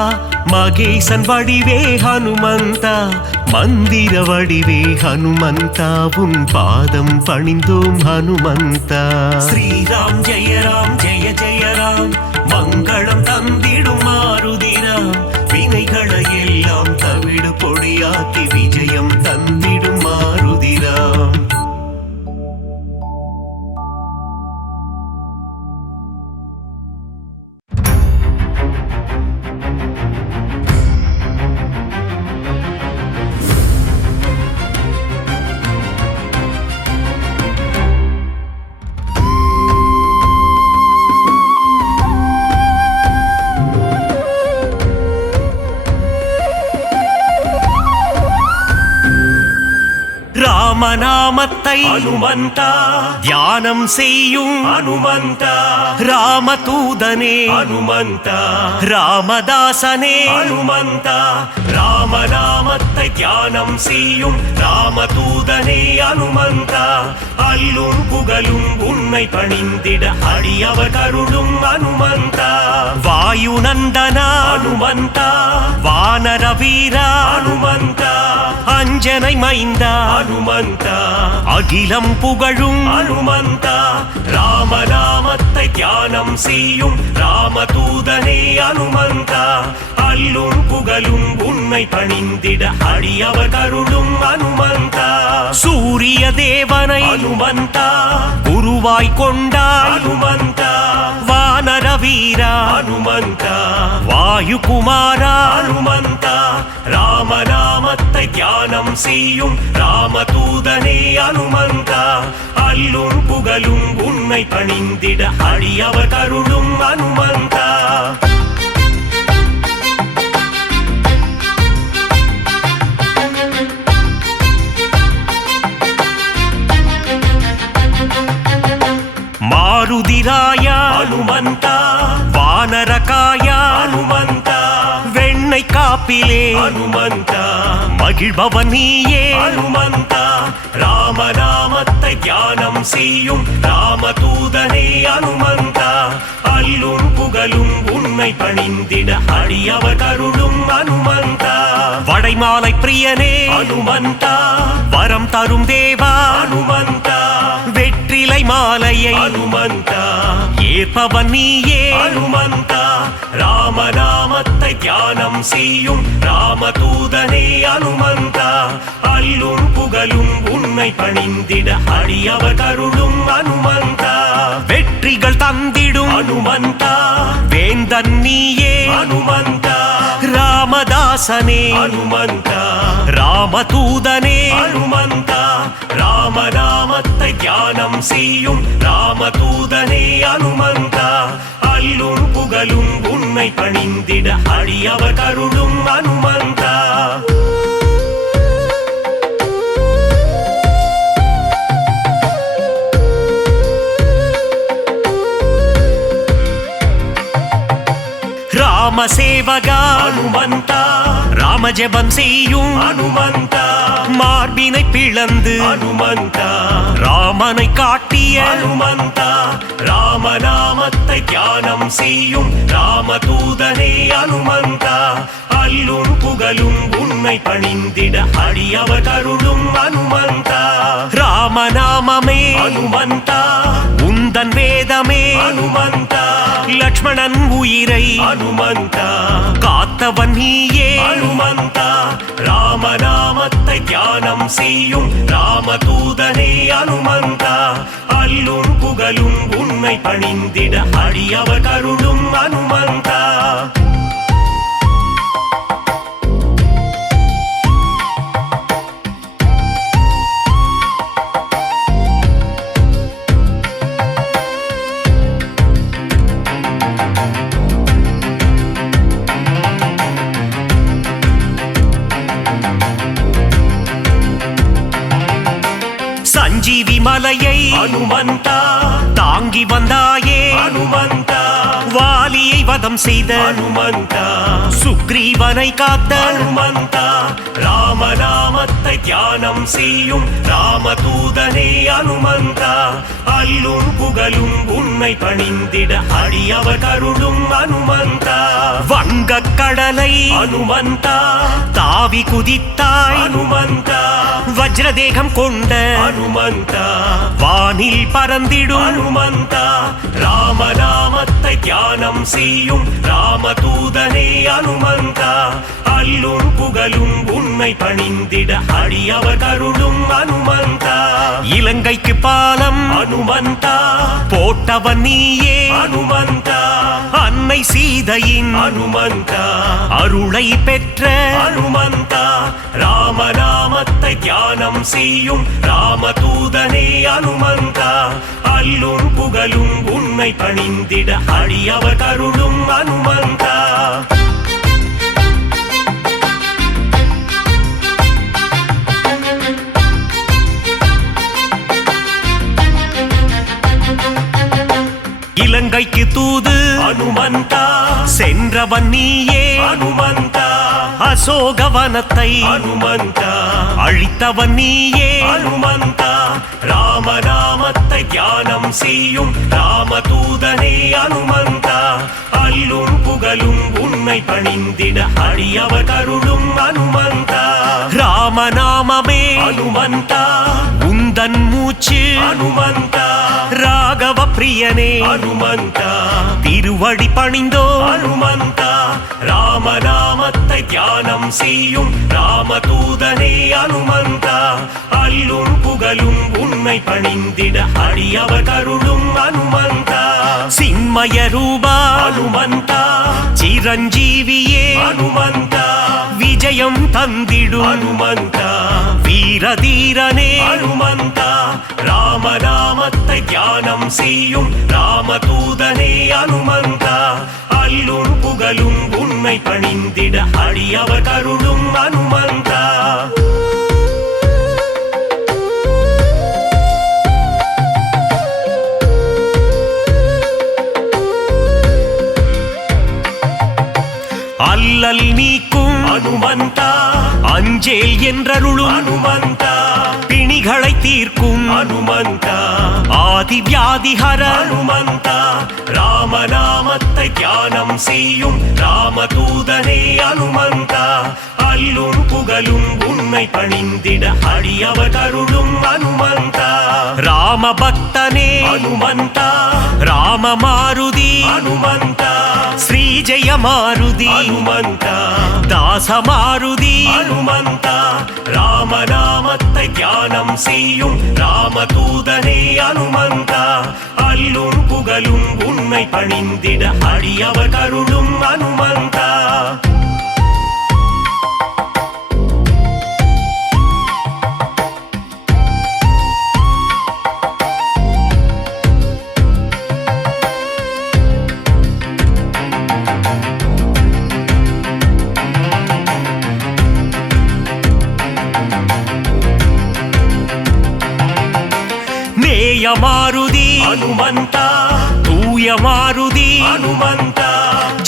மகேசன் வடிவே ஹனுமந்தா மந்திர வடிவே ஹனுமந்தா உன் பாதம் பணிந்தோம் ஹனுமந்தா ஸ்ரீராம் ஜெய ஜெய ராம் மங்களம் தந்திடும் மாருதிராம் வினைகளை எல்லாம் தவிடு பொடியாக்கி விஜயம் தந்திடும் மாருதிராம் ராமநாமத்தை ஹனுமந்தா தியானம் செய்யும் ஹனுமந்தா ராமதூதனே ஹனுமந்தா ராமதாசனே ஹனுமந்தா ராமநாமத்தை தியானம் செய்யும் ராமதூதனே ஹனுமந்தா அல்லும் புகழும் உன்னை பணிந்திட அடியவர் கருளும் ஹனுமந்தா வாயு நந்தனா ஹனுமந்தா வானர வீரா ஹனுமந்தா அஞ்சனை மைந்தா ஹனுமந்தா அகிலம் புகழும் ஹனுமந்தா ராமநாமத்தை தியானம் செய்யும் ராமதூதனே ஹனுமந்தா அல்லும் புகழும் உன்னை பணிந்திட அடியவர் கருளும் ஹனுமந்தா சூரிய தேவனை ஹனுமந்தா குருவாய் கொண்டாய் ஹனுமந்தா வானர வீரா ஹனுமந்தா வாயு குமாரா ஹனுமந்தா ராமநாமத்தை தியானம் செய்யும் ராமதூதனே ஹனுமந்தா அல்லும் புகழும் உன்னை பணிந்திட அடியவர் கருளும் ஹனுமந்தா மாருதிராயா ஹனுமந்தா வானரகாயா ஹனுமந்தா வெண்ணை காப்பிலே ஹனுமந்தா மகிழ்பவன் நீயே ஹனுமந்தா ராமநாமத்தை தியானம் செய்யும் ராமதூதனே ஹனுமந்தா அல்லும் புகழும் உன்னை பணிந்திட அடியவர் கருளும் ஹனுமந்தா வடைமாலை பிரியனே ஹனுமந்தா வரம் தரும் தேவா ஹனுமந்தா வெற்றிலை மாலையை ஹனுமந்தா ஏற்பவன் நீயே ஹனுமந்தா ராமநாமத்தை தியானம் செய்யும் ராமதூதனே ஹனுமந்தா அல்லும் புகழும் உன்னை பணிந்திட அடியவர் கருளும் ஹனுமந்தா வெற்றிகள் தந்திடும் ஹனுமந்தா வேந்தன் நீயே ஹனுமந்தா ராமதாசனே ஹனுமந்தா ராமதூதனே ஹனுமந்தா ராமநாமத்தை தியானம் செய்யும் ராமதூதனே ஹனுமந்தா அல்லும் புகழும் உன்னை பணிந்திட அடியவர் கருளும் ஹனுமந்தா ராமசேவகா ஹனுமந்தா ராமஜபம் செய்யும் ஹனுமந்தா மார்பினை பிளந்து ஹனுமந்தா ராமனை காட்டிய ஹனுமந்தா ராமநாமத்தை தியானம் செய்யும் ராமதூதனே ஹனுமந்தா அல்லும் புகழும் உன்னை பணிந்திட அடியவர் கருளும் ஹனுமந்தா ராமநாமமே ஹனுமந்தா உந்தன் வேதமே ஹனுமந்தா லக்ஷ்மணன் உயிரை ஹனுமந்தா காத்தவன் நீயே ஹனுமந்தா ராமநாமத்தை தியானம் செய்யும் ராமதூதனே ஹனுமந்தா அல்லும் புகழும் உன்னை பணிந்திட அடியவர் கருளும் ஹனுமந்தா சஞ்சீவி மலையை அனுமந்தா தாங்கி வந்தாயே அனுமந்தா வாலியை வதம் செய்த அனுமந்தா சுக்ரீவனை காத்த அனுமந்தா ராமநாமத்தை தியானம் செய்யும் ராமதூதனே அனுமந்தா அல்லும் புகழும் உன்னை பணிந்திட அடியவர் கருளும் அனுமந்தா வங்கக் கடலை அனுமந்தா தாவி குதித்தாய் அனுமந்தா வஜ்ரதேகம் கொண்ட அனுமந்தா வானில் பறந்திடும் அனுமந்தா ராமநாமத்தை தியானம் செய்யும் ராமதூதனே அனுமந்தா அல்லும் புகழும் உன்னை பணிந்திட அடியவர் கருளும் அனுமந்தா இலங்கைக்கு பாலம் அனுமந்தா போட்டவன் நீயே அனுமந்தா அன்னை சீதையின் அனுமந்தா அருளை பெற்ற அனுமந்தா ராமநாமத்தை தியானம் செய்யும் ராமதூதனே அனுமந்தா அல்லும் புகழும் உன்னை பணிந்திட அடியவர் கருளும் அனுமந்தா இலங்கைக்கு தூது அனுமந்தா சென்றவன் நீயே அனுமந்தா அசோகவனத்தை அனுமந்தா அழித்தவன் நீயே அனுமந்தா ராமநாமத்தை தியானம் செய்யும் ராமதூதனே அனுமந்தா அல்லும் புகழும் உன்னை பணிந்திட அடியவர் கருளும் அனுமந்தா ராமநாமமே அனுமந்தா உந்தன் மூச்சு அனுமந்தா ராகவ பிரியனே அனுமந்தா திருவடி பணிந்தோ அனுமந்தா ராமநாமத்தை தியானம் செய்யும் ராமதூதனே அனுமந்தா அல்லும் புகழும் உன்னை பணிந்திட அடியவர் கருளும் அனுமந்தா சின்மய ரூபா அனுமந்தா சிரஞ்சீவியே அனுமந்தா விஜயம் தந்திடும் அனுமந்தா வீரதீரனே அனுமந்தா ராமநாமத்தை தியானம் செய்யும் ராமதூதனே அனுமந்தா அல்லும் புகழும் உன்னை பணிந்திட அடியவர் கருளும் அனுமந்தா அல்லல் நீக்கும் அனுமந்தா அஞ்சேல் என்றருளும் அனுமந்தா பிணிகளை தீர்க்கும் அனுமந்தா ஆதி வியாதிஹர அனுமந்தா ராமநாமத்தை தியானம் செய்யும் ராமதூதனே அனுமந்தா அல்லும் புகழும் உன்னை பணிந்திட அடியவர் கருளும் அனுமந்தா ராம பக்தனே அனுமந்தா ராம மாருதி அனுமந்தா ஸ்ரீஜய மாருதி அனுமந்தா தாச மாருதி அனுமந்தா ராமநாமத்தை தியானம் செய்யும் ராமதூதனே அனுமந்தா அல்லும் புகழும் உன்னை பணிந்திட அடியவர் கருளும் அனுமந்தா நேய மாருதி அனுமந்தா தூய மாருதி அனுமந்தா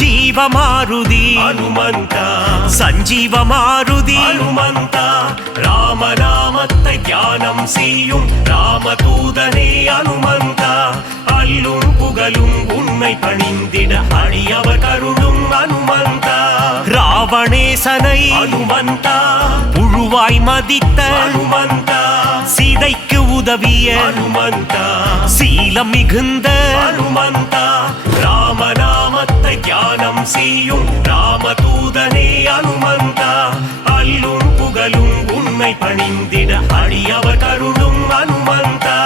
ஜீவ மாருதி அனுமந்தா சஞ்சீவ மாருதி அனுமந்தா ராமநாமத்தை தியானம் செய்யும் ராமதூதனே அனுமந்தா அல்லும் புகழும் உன்னை பணிந்திட அடியவர் கருளும் அனுமந்தா ராவணேசனை அனுமந்தா புழுவாய் மதித்த அனுமந்தா சீதைக்கு உதவிய அனுமந்தா சீலம் மிகுந்த அனுமந்தா ராமநாமத்தை தியானம் செய்யும் ராமதூதனே அனுமந்தா அல்லும் புகழும் உன்னை பணிந்திட அடியவர் கருளும் அனுமந்தா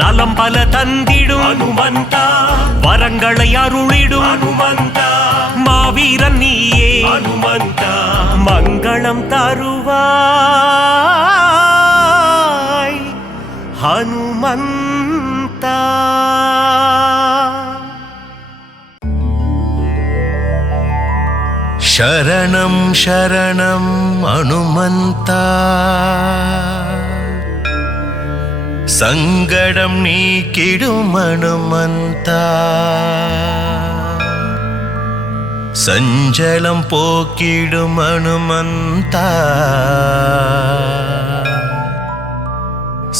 நலம் பல தந்திடும் அனுமந்தா வரங்களை அருளிடும் அனுமந்தா மாவீரன் நீயே அனுமந்தா மங்களம் தருவாய் ஹனுமந்தா. शरणं शरणं हनुमन्ता சங்கடம் நீக்கிடும் அனுமந்தா சஞ்சலம் போக்கிடும் அனுமந்தா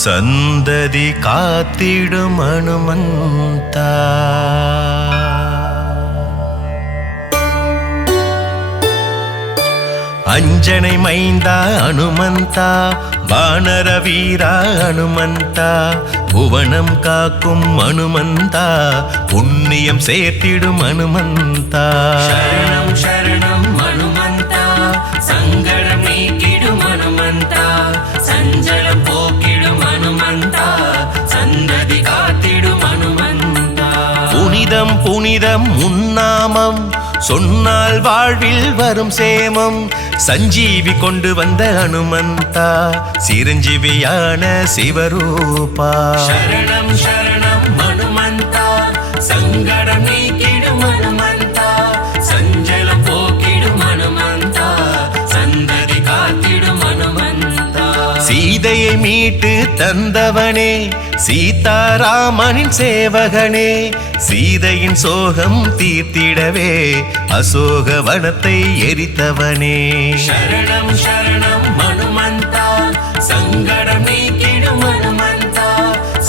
சந்ததி காத்திடும் அனுமந்தா அஞ்சனை மைந்தா அனுமந்தா வானர வீரா அனுமந்தா புவனம் காக்கும் அனுமந்தா புண்ணியம் சேர்த்திடும் அனுமந்தா சரணம் சரணம் அனுமந்தா சங்கடம் நீக்கிடும் அனுமந்தா சஞ்சலம் போக்கிடும் அனுமந்தா சந்ததி காத்திடும் அனுமந்தா புனிதம் புனிதம் உன்னாமம் சொன்னால் வாழ்வில் வரும் சேமம் சஞ்சீவி கொண்டு வந்த அனுமந்தா சிரஞ்சீவியான சிவரூபா சரணம் சரணம் அனுமந்தா சங்கடம் நீக்கிடும் அனுமந்தா சஞ்சலம் போக்கிடும் அனுமந்தா சந்ததி காத்திடும் அனுமந்தா சீதையை மீட்டு தந்தவனே சீதாராமனின் சேவகனே சீதையின் சோகம் தீர்த்திடவே அசோக வனத்தை எரித்தவனே சரணம் சரணம் அனுமந்தா சங்கடம் நீக்கிடும் அனுமந்தா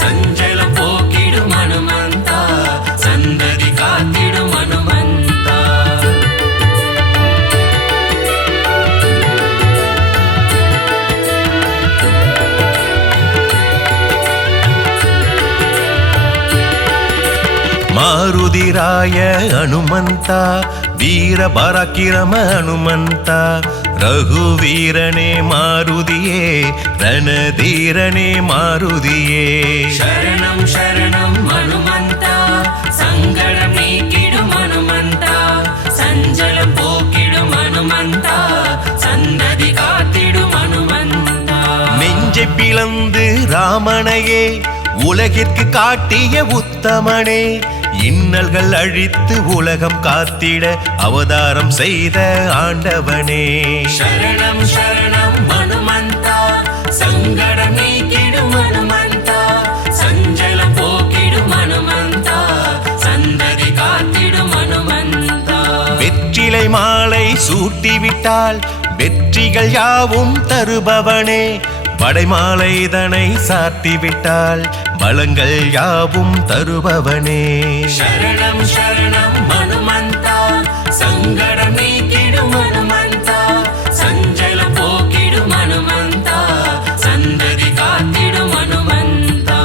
சஞ்சலம் போக்கிடும் அனுமந்தா சந்ததி காத்திடும் அனுமந்தா மாருதிராய அனுமந்தா வீர பராக்கிரம அனுமந்தா ரகுவீரனே மாருதியே ரணதீரனே மாருதியே சரணம் சரணம் அனுமந்தா சங்கடம் நீக்கிடும் அனுமந்தா சஞ்சலம் போக்கிடும் அனுமந்தா சந்ததி காத்திடும் அனுமந்தா நெஞ்சை பிளந்து ராமனையே உலகிற்கு காட்டிய உத்தமனே இன்னல்கள் அழித்து உலகம் காத்திட அவதாரம் செய்த ஆண்டவனே சரணம் சரணம் அனுமந்தா சங்கடம் நீக்கிடும் அனுமந்தா சஞ்சலம் போக்கிடும் அனுமந்தா சந்ததி காத்திடும் அனுமந்தா வெற்றிலை மாலை சூட்டிவிட்டால் வெற்றிகள் யாவும் தருபவனே படைமாலைதனை சாத்திவிட்டால் பலங்கள் யாவும் தருபவனே சரணம் சரணம் அனுமந்தா சங்கடம் நீக்கிடும் அனுமந்தா சஞ்சலம் போக்கிடும் அனுமந்தா சந்ததி காத்திடும் அனுமந்தா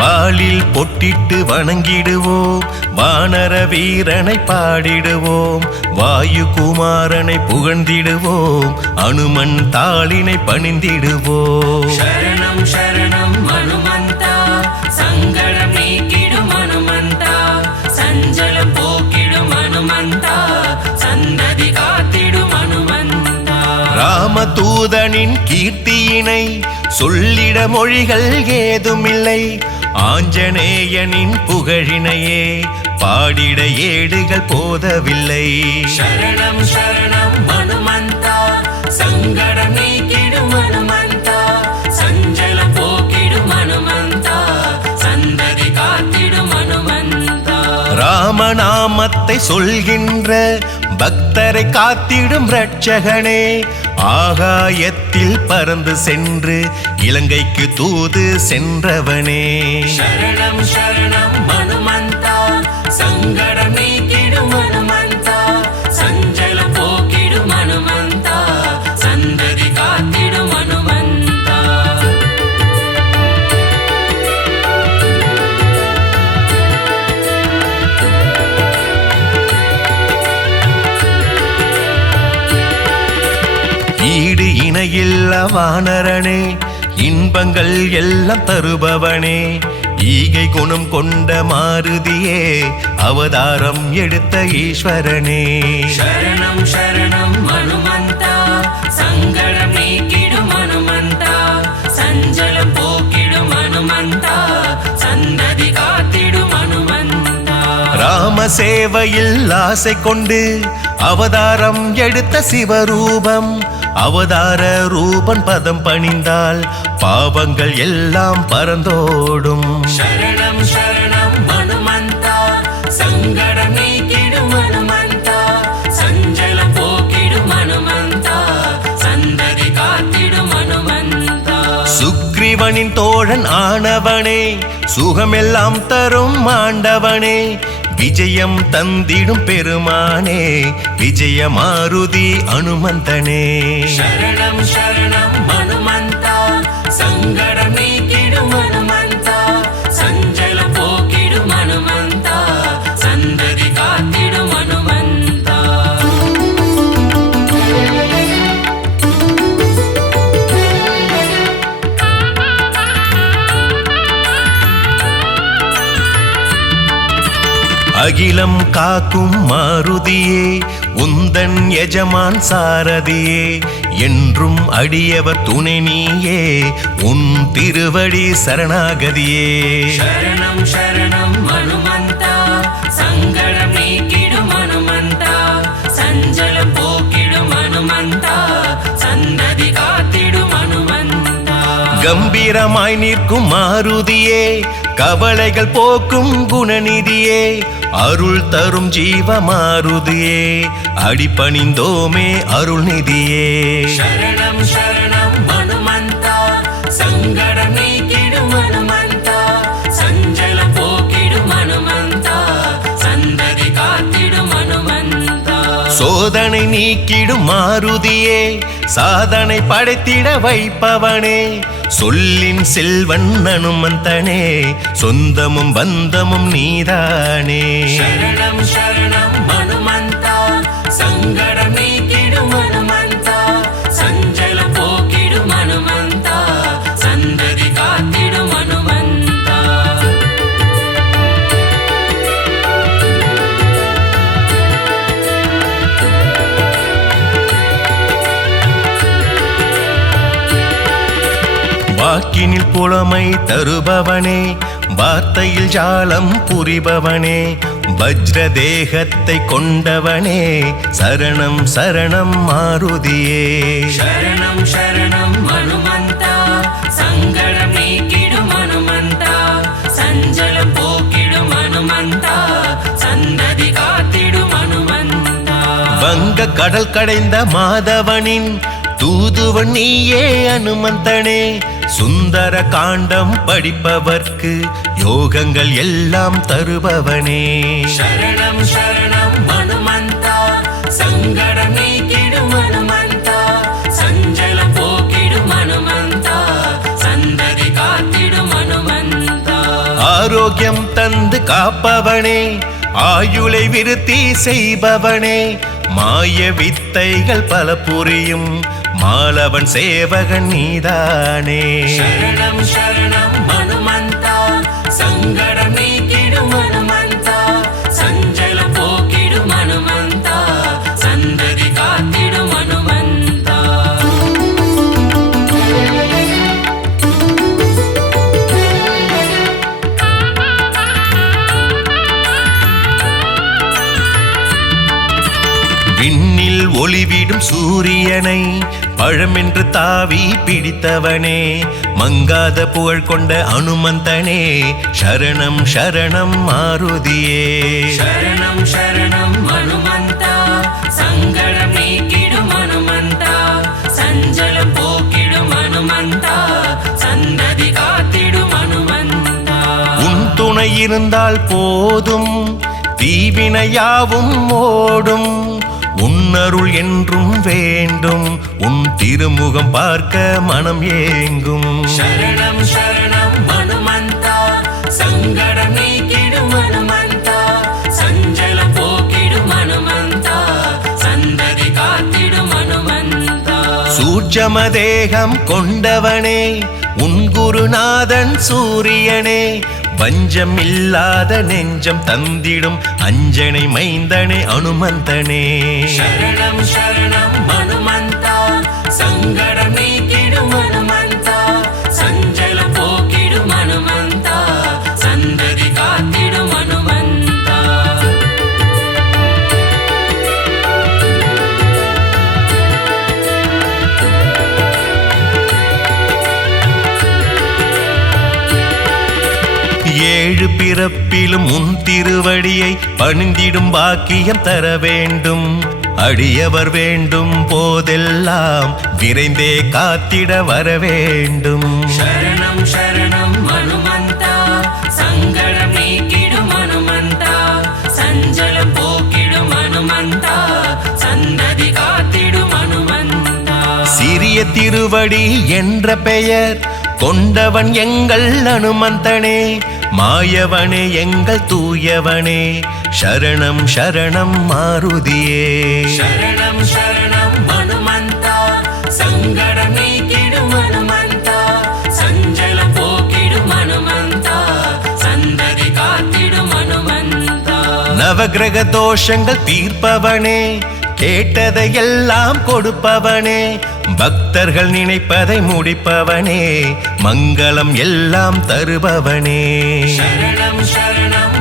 வாளில் பொட்டிட்டு வணங்கிடுவோம் வானர வீரனை பாடிடுவோம் வாயு குமாரனை புகழ்ந்திடுவோம் அனுமன் தாளினை பணிந்திடுவோம் சரணம் சரணம் அனுமந்தா சங்கடம் நீக்கிடும் அனுமந்தா சஞ்சலம் போக்கிடும் அனுமந்தா சந்ததி காத்திடும் அனுமந்தா ராமதூதனின் கீர்த்தியினை சொல்லிட மொழிகள் ஏதுமில்லை ஆஞ்சநேயனின் புகழினையே பாடிட ஏடுகள் போதவில்லை சரணம் சரணம் அனுமந்தா சங்கடம் நீக்கிடும் அனுமந்தா சஞ்சலம் போக்கிடும் அனுமந்தா சந்ததி காத்திடும் அனுமந்தா ராமநாமத்தை சொல்கின்ற பக்தரை காத்திடும் இரட்சகனே ஆகாயத்தில் பறந்து சென்று இலங்கைக்கு தூது சென்றவனே சரணம் சரணம் அனுமந்தா சங்கடம் நீக்கிடும் அனுமந்தா சஞ்சலம் போக்கிடும் அனுமந்தா சந்ததி காத்திடும் அனுமந்தா ஈடு இணையில்ல வானரனே இன்பங்கள் எல்லாம் தருபவனே ஈகை குணம் கொண்ட மாருதியே அவதாரம் எடுத்த ஈஸ்வரனே சரணம் சரணம் அனுமந்தா சங்கடம் நீக்கிடும் அனுமந்தா சஞ்சலம் போக்கிடும் அனுமந்தா சந்ததி காத்திடும் அனுமந்தா நாம சேவையில் ஆசை கொண்டு அவதாரம் எடுத்த சிவரூபம். அவதார ரூபன் பதம் பணிந்தால் பாவங்கள் எல்லாம் பறந்தோடும். சரணம் சரணம் ஹனுமந்தா, சங்கடம் நீக்கிடும் ஹனுமந்தா, சஞ்சலம் போக்கிடும் ஹனுமந்தா, சந்ததி காத்திடும் ஹனுமந்தா. சுக்ரீவனின் தோழன் ஆனவனே, சுகமெல்லாம் தரும் ஆண்டவனே, விஜயம் தந்திடும் பெருமானே, விஜய மாருதி அனுமந்தனே. சரணம் சரணம் ஹனுமந்தா, சங்கடம் நீக்கிடும் ஹனுமந்தா, சஞ்சலம் போக்கிடும் ஹனுமந்தா, சந்ததி காத்திடும் ஹனுமந்தா. அகிலம் காக்கும் மாருதியே, உந்தன் எஜமான் சாரதியே, என்றும் அடியவர் துணை நீயே, உன் திருவடி சரணாகதியே. சரணம் சரணம் ஹனுமந்தா, சங்கடம் நீக்கிடும் ஹனுமந்தா, சஞ்சலம் போக்கிடும் ஹனுமந்தா, சந்ததி காத்திடும் ஹனுமந்தா. கம்பீரமாய் நிற்கும் மாருதியே, கவலைகள் போக்கும் குணநிதியே, அருள் தரும் ஜீவ மாருதியே, அடிபணிந்தோமே அருள்நிதியே. சரணம் சரணம் ஹனுமந்தா, சங்கடம் நீக்கிடும் ஹனுமந்தா, சஞ்சலம் போக்கிடும் ஹனுமந்தா, சந்ததி காத்திடும் ஹனுமந்தா. சோதனை நீக்கிடும் மாருதியே, சாதனை படைத்திட வைப்பவனே, சொல்லின் செல்வன் அனுமந்தனே, சொந்தமும் பந்தமும் நீதானே. சரணம் சரணம் ஹனுமந்தா, சங்கடம் நீக்கிடும் ஹனுமந்தா, சஞ்சலம் போக்கிடும் ஹனுமந்தா, சந்ததி காத்திடும் ஹனுமந்தா. வாக்கினில் புலமை தருபவனே, வார்த்தையில் ஜாலம் புரிபவனே, வஜ்ர தேகத்தை கொண்டவனே, சரணம் சரணம் மாருதியே. சரணம் சரணம் ஹனுமந்தா, சங்கடம் நீக்கிடும் ஹனுமந்தா, சஞ்சலம் போக்கிடும் ஹனுமந்தா, சந்ததி காத்திடும் ஹனுமந்தா. வங்க கடல் கடைந்த மாதவனின் தூதுவன் நீயே அனுமந்தனே, சுந்தர காண்டம் படிப்பவர்க்கு யோகங்கள் எல்லாம் தருபவனே. சரணம் சரணம் ஹனுமந்தா, சங்கடம் நீக்கிடும் ஹனுமந்தா, சஞ்சலம் போக்கிடும் ஹனுமந்தா, சந்ததி காத்திடும் ஹனுமந்தா. ஆரோக்கியம் தந்து காப்பவனே, ஆயுளை விருத்தி செய்பவனே, மாய வித்தைகள் பல புரியும் மாலவன் சேவகன் நீதானே. சரணம் சரணம் ஹனுமந்தா, சங்கடம் நீக்கிடும் ஹனுமந்தா, சஞ்சலம் போக்கிடும் ஹனுமந்தா, சந்ததி காத்திடும் ஹனுமந்தா. விண்ணில் ஒளிவிடும் சூரியனை பழமென்று தாவி பிடித்தவனே, மங்காத புகழ் கொண்ட அனுமந்தனே, சரணம் சரணம் மாருதியே. சரணம் சரணம் ஹனுமந்தா, சங்கடம் நீக்கிடும் ஹனுமந்தா, சஞ்சலம் போக்கிடும் ஹனுமந்தா, சந்ததி காத்திடும் ஹனுமந்தா. உன் துணை இருந்தால் போதும், தீவினையாவும் ஓடும், உன்னருள் என்றும் வேண்டும், உன் திருமுகம் பார்க்க மனம் ஏங்கும். சரணம் சரணம் ஹனுமந்தா, சங்கடம் நீக்கிடும் ஹனுமந்தா, சஞ்சலம் போக்கிடும் ஹனுமந்தா, சந்ததி காத்திடும் ஹனுமந்தா. சூட்சம தேகம் கொண்டவனே, உன் குருநாதன் சூரியனே, வஞ்சம் இல்லாத நெஞ்சம் தந்திடும் அஞ்சனை மைந்தனே அனுமந்தனே. சரணம் சரணம் ஹனுமந்தா, சங்கடம் நீக்கிடும் ஹனுமந்தா, சஞ்சலம் போக்கிடும் ஹனுமந்தா, சந்ததி காத்திடும் ஹனுமந்தா. ஏழு பிறப்பிலும் உன் திருவடியை பணிந்திடும் பாக்கியம் தர வேண்டும். அடியவர் வேண்டும் போதெல்லாம் விரைந்தே காத்திட வர வேண்டும். சரணம் சரணம் ஹனுமந்தா, சங்கடம் நீக்கிடும் ஹனுமந்தா, சஞ்சலம் போக்கிடும் ஹனுமந்தா, சந்ததி காத்திடும் ஹனுமந்தா. சிறிய திருவடி என்ற பெயர் கொண்டவன் எங்கள் அனுமந்தனே, மாயவனே எங்கள் தூயவனே, சரணம் சரணம் மாருதியே. சரணம் சரணம் ஹனுமந்தா, சங்கடம் நீக்கிடும் ஹனுமந்தா, சஞ்சலம் போக்கிடும் ஹனுமந்தா, சந்ததி காத்திடும் ஹனுமந்தா. நவகிரக தோஷங்கள் தீர்ப்பவனே, கேட்டதையெல்லாம் கொடுப்பவனே, பக்தர்கள் நினைப்பதை முடிப்பவனே, மங்களம் எல்லாம் தருபவனே. சரணம் சரணம்